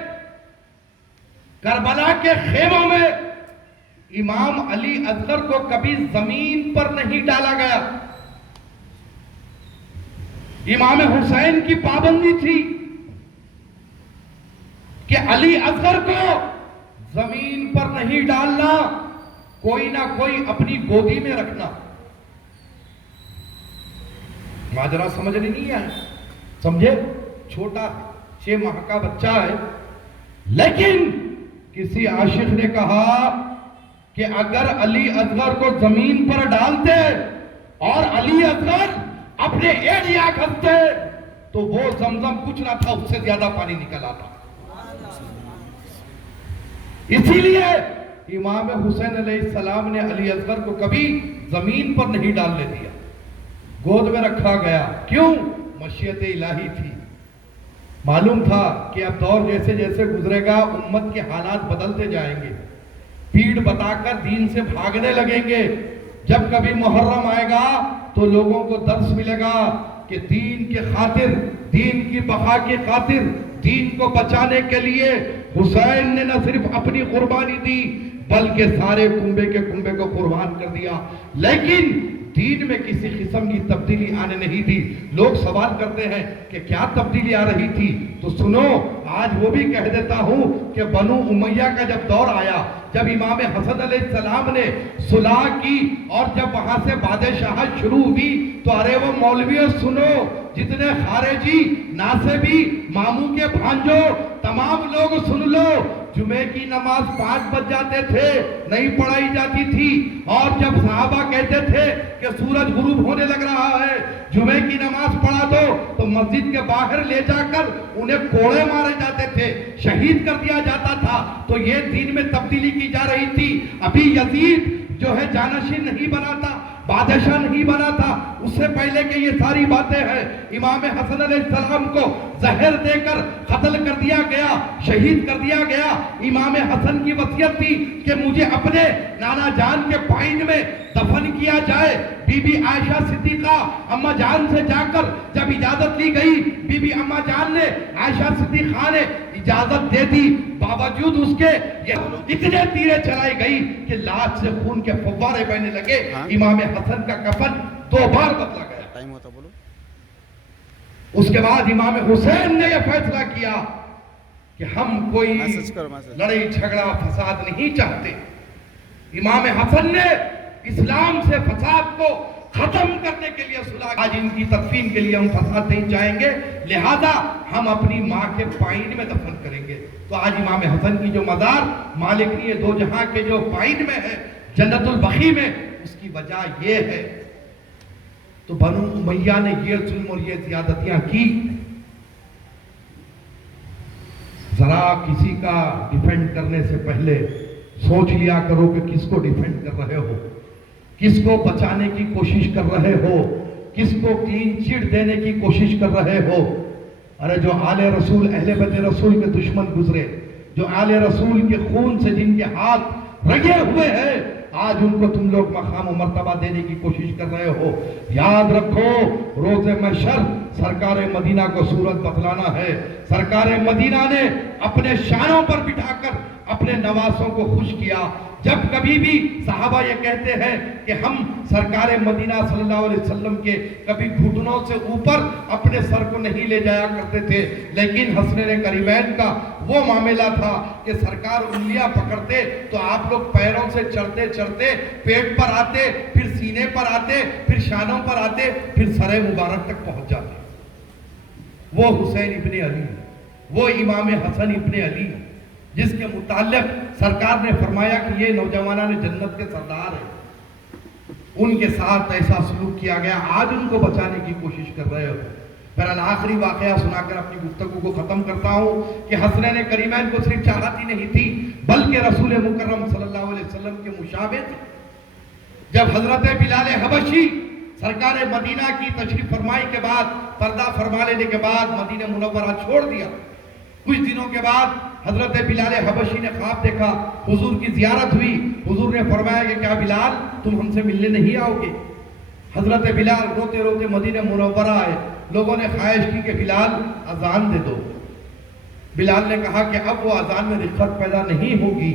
کربلا کے خیموں میں امام علی اصغر کو کبھی زمین پر نہیں ڈالا گیا. امام حسین کی پابندی تھی کہ علی اصغر کو زمین پر نہیں ڈالنا، کوئی نہ کوئی اپنی گودی میں رکھنا. ماجرا سمجھنے نہیں آئے، سمجھے؟ چھوٹا 6 ماہ کا بچہ ہے، لیکن کسی عاشق نے کہا کہ اگر علی اصغر کو زمین پر ڈالتے اور علی اصغر اپنے ایڑیا کھستے تو وہ زمزم کچھ نہ تھا، اس سے زیادہ پانی نکل آتا. اسی لیے امام حسین علیہ السلام نے علی اصغر کو کبھی زمین پر نہیں ڈالنے دیا، گود میں رکھا گیا. کیوں؟ مشیت الہی تھی. معلوم تھا کہ اب دور جیسے جیسے گزرے گا امت کے حالات بدلتے جائیں گے، پیڑ بتا کر دین سے بھاگنے لگیں گے. جب کبھی محرم آئے گا تو لوگوں کو درس ملے گا کہ دین کے خاطر، دین کی بقا کی خاطر، دین کو بچانے کے لیے حسین نے نہ صرف اپنی قربانی دی بلکہ سارے کنبے کے کنبے کو قربان کر دیا. لیکن دین میں کسی قسم کی تبدیلی آنے نہیں دی. لوگ سوال کرتے ہیں کہ کیا تبدیلی آ رہی تھی؟ تو سنو، آج وہ بھی کہہ دیتا ہوں کہ بنو امیہ کا جب دور آیا، جب امام حسن علیہ السلام نے صلح کی اور جب وہاں سے بادشاہت شروع ہوئی تو ارے وہ مولویوں سنو، جتنے خارجی، ناصبی، ماموں کے بھانجو، تمام لوگ سن لو، جمعے کی نماز 5 بج جاتے تھے، نہیں پڑھائی جاتی تھی. اور جب صحابہ کہتے تھے کہ سورج غروب ہونے لگ رہا ہے، جمعے کی نماز پڑھا دو، تو مسجد کے باہر لے جا کر انہیں کوڑے مارے جاتے تھے، شہید کر دیا جاتا تھا. تو یہ دین میں تبدیلی کی جا رہی تھی. ابھی یزید جو ہے جانشین نہیں بنا تھا، بادشاہ نہیں بنا تھا، اس سے پہلے کہ یہ ساری باتیں ہیں. امام حسن علیہ السلام کو زہر دے کر قتل کر دیا گیا، شہید کر دیا گیا. امام حسن کی وصیت تھی کہ مجھے اپنے نانا جان کے پائن میں دفن کیا جائے. بی بی عائشہ صدیقہ اماں جان سے جا کر جب اجازت لی گئی، بی بی اماں جان نے، عائشہ صدیقہ نے اجازت دے دی، باوجود اس کے اتنے تیرے چلائی گئی کہ لاش سے خون کے فوارے بہنے لگے. امام حسن کا کفن 2 بار بدلا گیا. ٹائم ہوتا بولو. اس کے بعد امام حسین نے یہ فیصلہ کیا کہ ہم کوئی لڑائی جھگڑا فساد نہیں چاہتے. امام حسن نے اسلام سے فساد کو ختم کرنے کے لیے صلح. آج ان کی تدفین کے لیے ہم فساد نہیں چاہیں گے، لہذا ہم اپنی ماں کے پائن میں دفن کریں گے. تو آج امام حسن کی جو مزار مالک 2 جہاں کے جو پائن میں ہے، جنت البقیع میں، اس کی وجہ یہ ہے. تو بنو امیہ نے یہ ظلم اور یہ زیادتیاں کی. ذرا کسی کا ڈیفینڈ کرنے سے پہلے سوچ لیا کرو کہ کس کو ڈیفینڈ کر رہے ہو, کس کو بچانے کی کوشش کر رہے ہو, کس کو کلین چٹ دینے کی کوشش کر رہے ہو. ارے جو آل رسول, اہل بیت رسول کے دشمن گزرے, جو آل رسول کے خون سے جن کے ہاتھ رنگے ہوئے ہیں, آج ان کو تم لوگ مقام و مرتبہ دینے کی کوشش کر رہے ہو. یاد رکھو روز محشر سرکار مدینہ کو صورت بتلانا ہے. سرکار مدینہ نے اپنے شانوں پر بٹھا کر اپنے نواسوں کو خوش کیا. جب کبھی بھی صحابہ یہ کہتے ہیں کہ ہم سرکار مدینہ صلی اللہ علیہ وسلم کے کبھی گھٹنوں سے اوپر اپنے سر کو نہیں لے جایا کرتے تھے, لیکن حسنین کریمین کا وہ معاملہ تھا کہ سرکار انگلیاں پکڑتے تو آپ لوگ پیروں سے چڑھتے چڑھتے پیٹ پر آتے, پھر سینے پر آتے, پھر شانوں پر آتے, پھر سر مبارک تک پہنچ جاتے. وہ حسین ابن علی, وہ امام حسن ابن علی, جس کے متعلق سرکار نے فرمایا کہ یہ نوجوانان جنت کے سردار ہیں, ان کے ساتھ ایسا سلوک کیا گیا. آج ان کو بچانے کی کوشش کر رہے ہو. پھر آخری واقعہ سنا کر اپنی گفتگو کو ختم کرتا ہوں کہ حسنین کریمین کو صرف چاہت ہی نہیں تھی بلکہ رسول مکرم صلی اللہ علیہ وسلم کے مشابہ تھے. جب حضرت بلال حبشی سرکار مدینہ کی تشریف فرمائی کے بعد, پردہ فرما لینے کے بعد مدینہ منورہ چھوڑ دیا, کچھ دنوں کے بعد حضرت بلال حبشی نے خواب دیکھا, حضور کی زیارت ہوئی. حضور نے فرمایا کہ کیا بلال تم ہم سے ملنے نہیں آؤ گے؟ حضرت بلال روتے روتے مدینہ منورہ آئے. لوگوں نے خواہش کی کہ بلال اذان دے دو. بلال نے کہا کہ اب وہ اذان میں رقت پیدا نہیں ہوگی,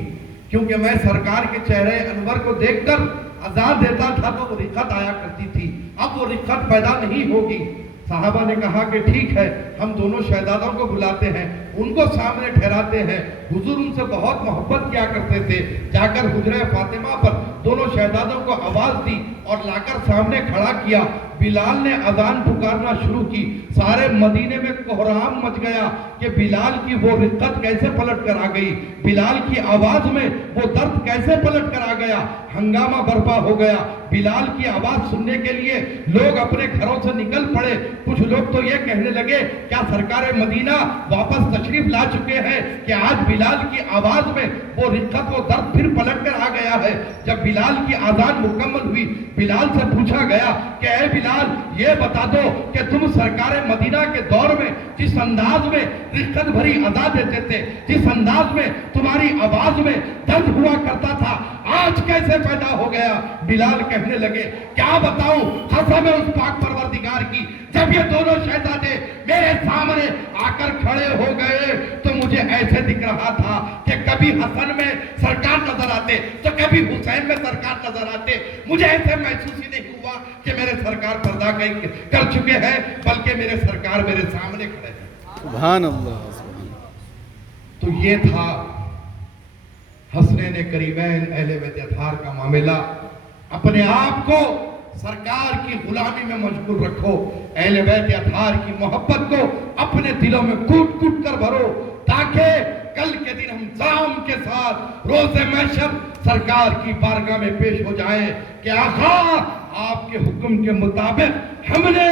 کیونکہ میں سرکار کے چہرے انور کو دیکھ کر اذان دیتا تھا تو وہ رقت آیا کرتی تھی, اب وہ رقت پیدا نہیں ہوگی. صحابہ نے کہا کہ ٹھیک ہے, ہم دونوں شہزادوں کو بلاتے ہیں, ان کو سامنے ٹھہراتے ہیں. حضور ان سے بہت محبت کیا کرتے تھے. جا کر حجرہ فاطمہ پر دونوں شہزادوں کو آواز دی اور لا کر سامنے کھڑا کیا. بلال نے اذان پکارنا شروع کی. سارے مدینے میں کوہرام مچ گیا کہ بلال کی وہ رقت کیسے پلٹ کر آ گئی, بلال کی آواز میں وہ درد کیسے پلٹ کر آ گیا. ہنگامہ برپا ہو گیا. بلال کی آواز سننے کے لیے لوگ اپنے گھروں سے نکل پڑے. کچھ لوگ تو یہ کہنے لگے کیا سرکار مدینہ واپس تشریف لا چکے ہیں کہ آج بلال کی آواز میں وہ رقت و درد پھر پلٹ کر آ گیا ہے. جب بلال کی اذان مکمل ہوئی, بلال سے پوچھا گیا کہ اے بلال یہ بتا دو کہ تم سرکار مدینہ کے دور میں جس انداز میں رقت بھری ادا دیتے تھے, جس انداز میں تمہاری آواز میں درد ہوا کرتا تھا, آج کیسے پیدا ہو گیا؟ بلال کہنے لگے کیا بتاؤں قسم ہے اس پاک پروردگار کی, جب یہ دونوں شہزادے میرے سامنے آ کر کھڑے ہو گئے تو مجھے ایسے دکھ رہا تھا کہ کبھی حسن میں سرکار نظر آتے تو کبھی حسین میں سرکار نظر آتے. مجھے ایسے محسوس ہی نہیں ہوا کہ میرے سرکار پردہ کر چکے ہیں, بلکہ میرے سرکار میرے سامنے کھڑے ہیں. سبحان اللہ, سبحان اللہ. تو یہ تھا حسنین کریمین اہل بیت اطہار کا معاملہ. اپنے آپ کو سرکار کی غلامی میں مشغول رکھو, اہل بیت اطہار کی محبت کو اپنے دلوں میں کوٹ کوٹ کر بھرو, تاکہ کل کے دن ہم زام کے ساتھ روز محشر سرکار کی بارگاہ میں پیش ہو جائیں کہ آقا آپ کے حکم کے مطابق ہم نے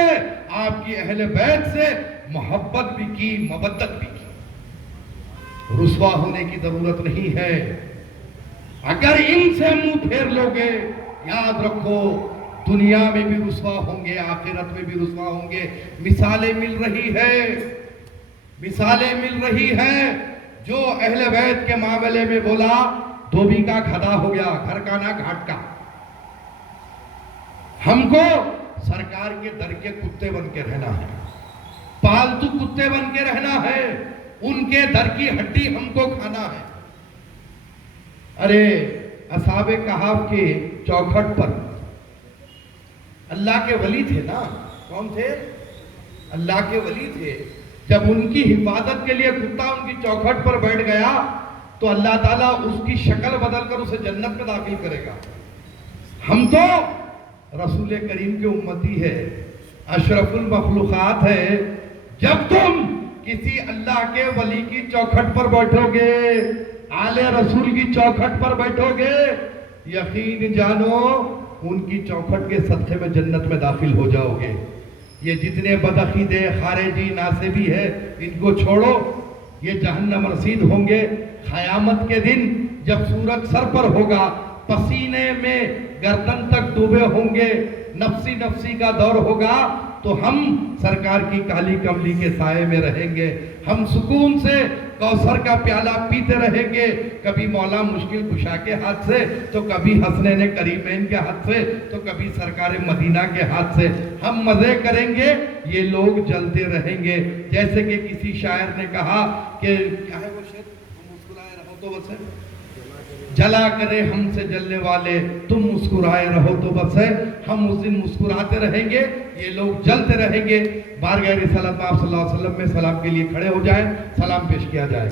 آپ کی اہل بیت سے محبت بھی کی, مودت بھی کی. رسوا ہونے کی ضرورت نہیں ہے. اگر ان سے منہ پھیر لوگے, یاد رکھو دنیا میں بھی رسوا ہوں گے, آخرت میں بھی رسوا ہوں گے. مثالیں مل رہی ہے, مثالیں مل رہی ہیں. جو اہل بیت کے معاملے میں بولا دھوبی کا کھدا ہو گیا, گھر کا نہ گھاٹ کا. ہم کو سرکار کے در کے کتے بن کے رہنا ہے, پالتو کتے بن کے رہنا ہے, ان کے در کی ہڈی ہم کو کھانا ہے. ارے اصحاب کہف کے چوکھٹ پر اللہ کے ولی تھے نا, کون تھے؟ اللہ کے ولی تھے. جب ان کی حفاظت کے لیے کتا ان کی چوکھٹ پر بیٹھ گیا تو اللہ تعالیٰ اس کی شکل بدل کر اسے جنت میں داخل کرے گا. ہم تو رسول کریم کے امتی ہے, اشرف المخلوقات ہے. جب تم کسی اللہ کے ولی کی چوکھٹ پر بیٹھو گے, آل رسول کی چوکھٹ پر بیٹھو گے, یقین جانو ان کی چوکھٹ کے صدقے میں جنت میں داخل ہو جاؤ گے. یہ جتنے بدعقیدے خارجی ناصبی ہے ان کو چھوڑو، یہ جہنم رسید ہوں گے. قیامت کے دن جب سورج سر پر ہوگا، پسینے میں گردن تک ڈوبے ہوں گے، نفسی نفسی کا دور ہوگا، تو ہم سرکار کی کالی کملی کے سائے میں رہیں گے. ہم سکون سے کوثر کا پیالہ پیتے رہیں گے، کبھی مولا مشکل کشا کے ہاتھ سے، تو کبھی حسنین کریمین کے ہاتھ سے، تو کبھی سرکار مدینہ کے ہاتھ سے. ہم مزے کریں گے، یہ لوگ جلتے رہیں گے. جیسے کہ کسی شاعر نے کہا کہ کیا ہے وہ شعر، تم مسکرائے رہو تو بس ہے، جلا کرے ہم سے جلنے والے، تم مسکرائے رہو تو بس ہے. ہم اس دن مسکراتے رہیں گے، یہ لوگ جلتے رہیں گے. بارگاہ رسالت میں آپ صلی اللہ علیہ وسلم میں سلام کے لیے کھڑے ہو جائیں، سلام پیش کیا جائے.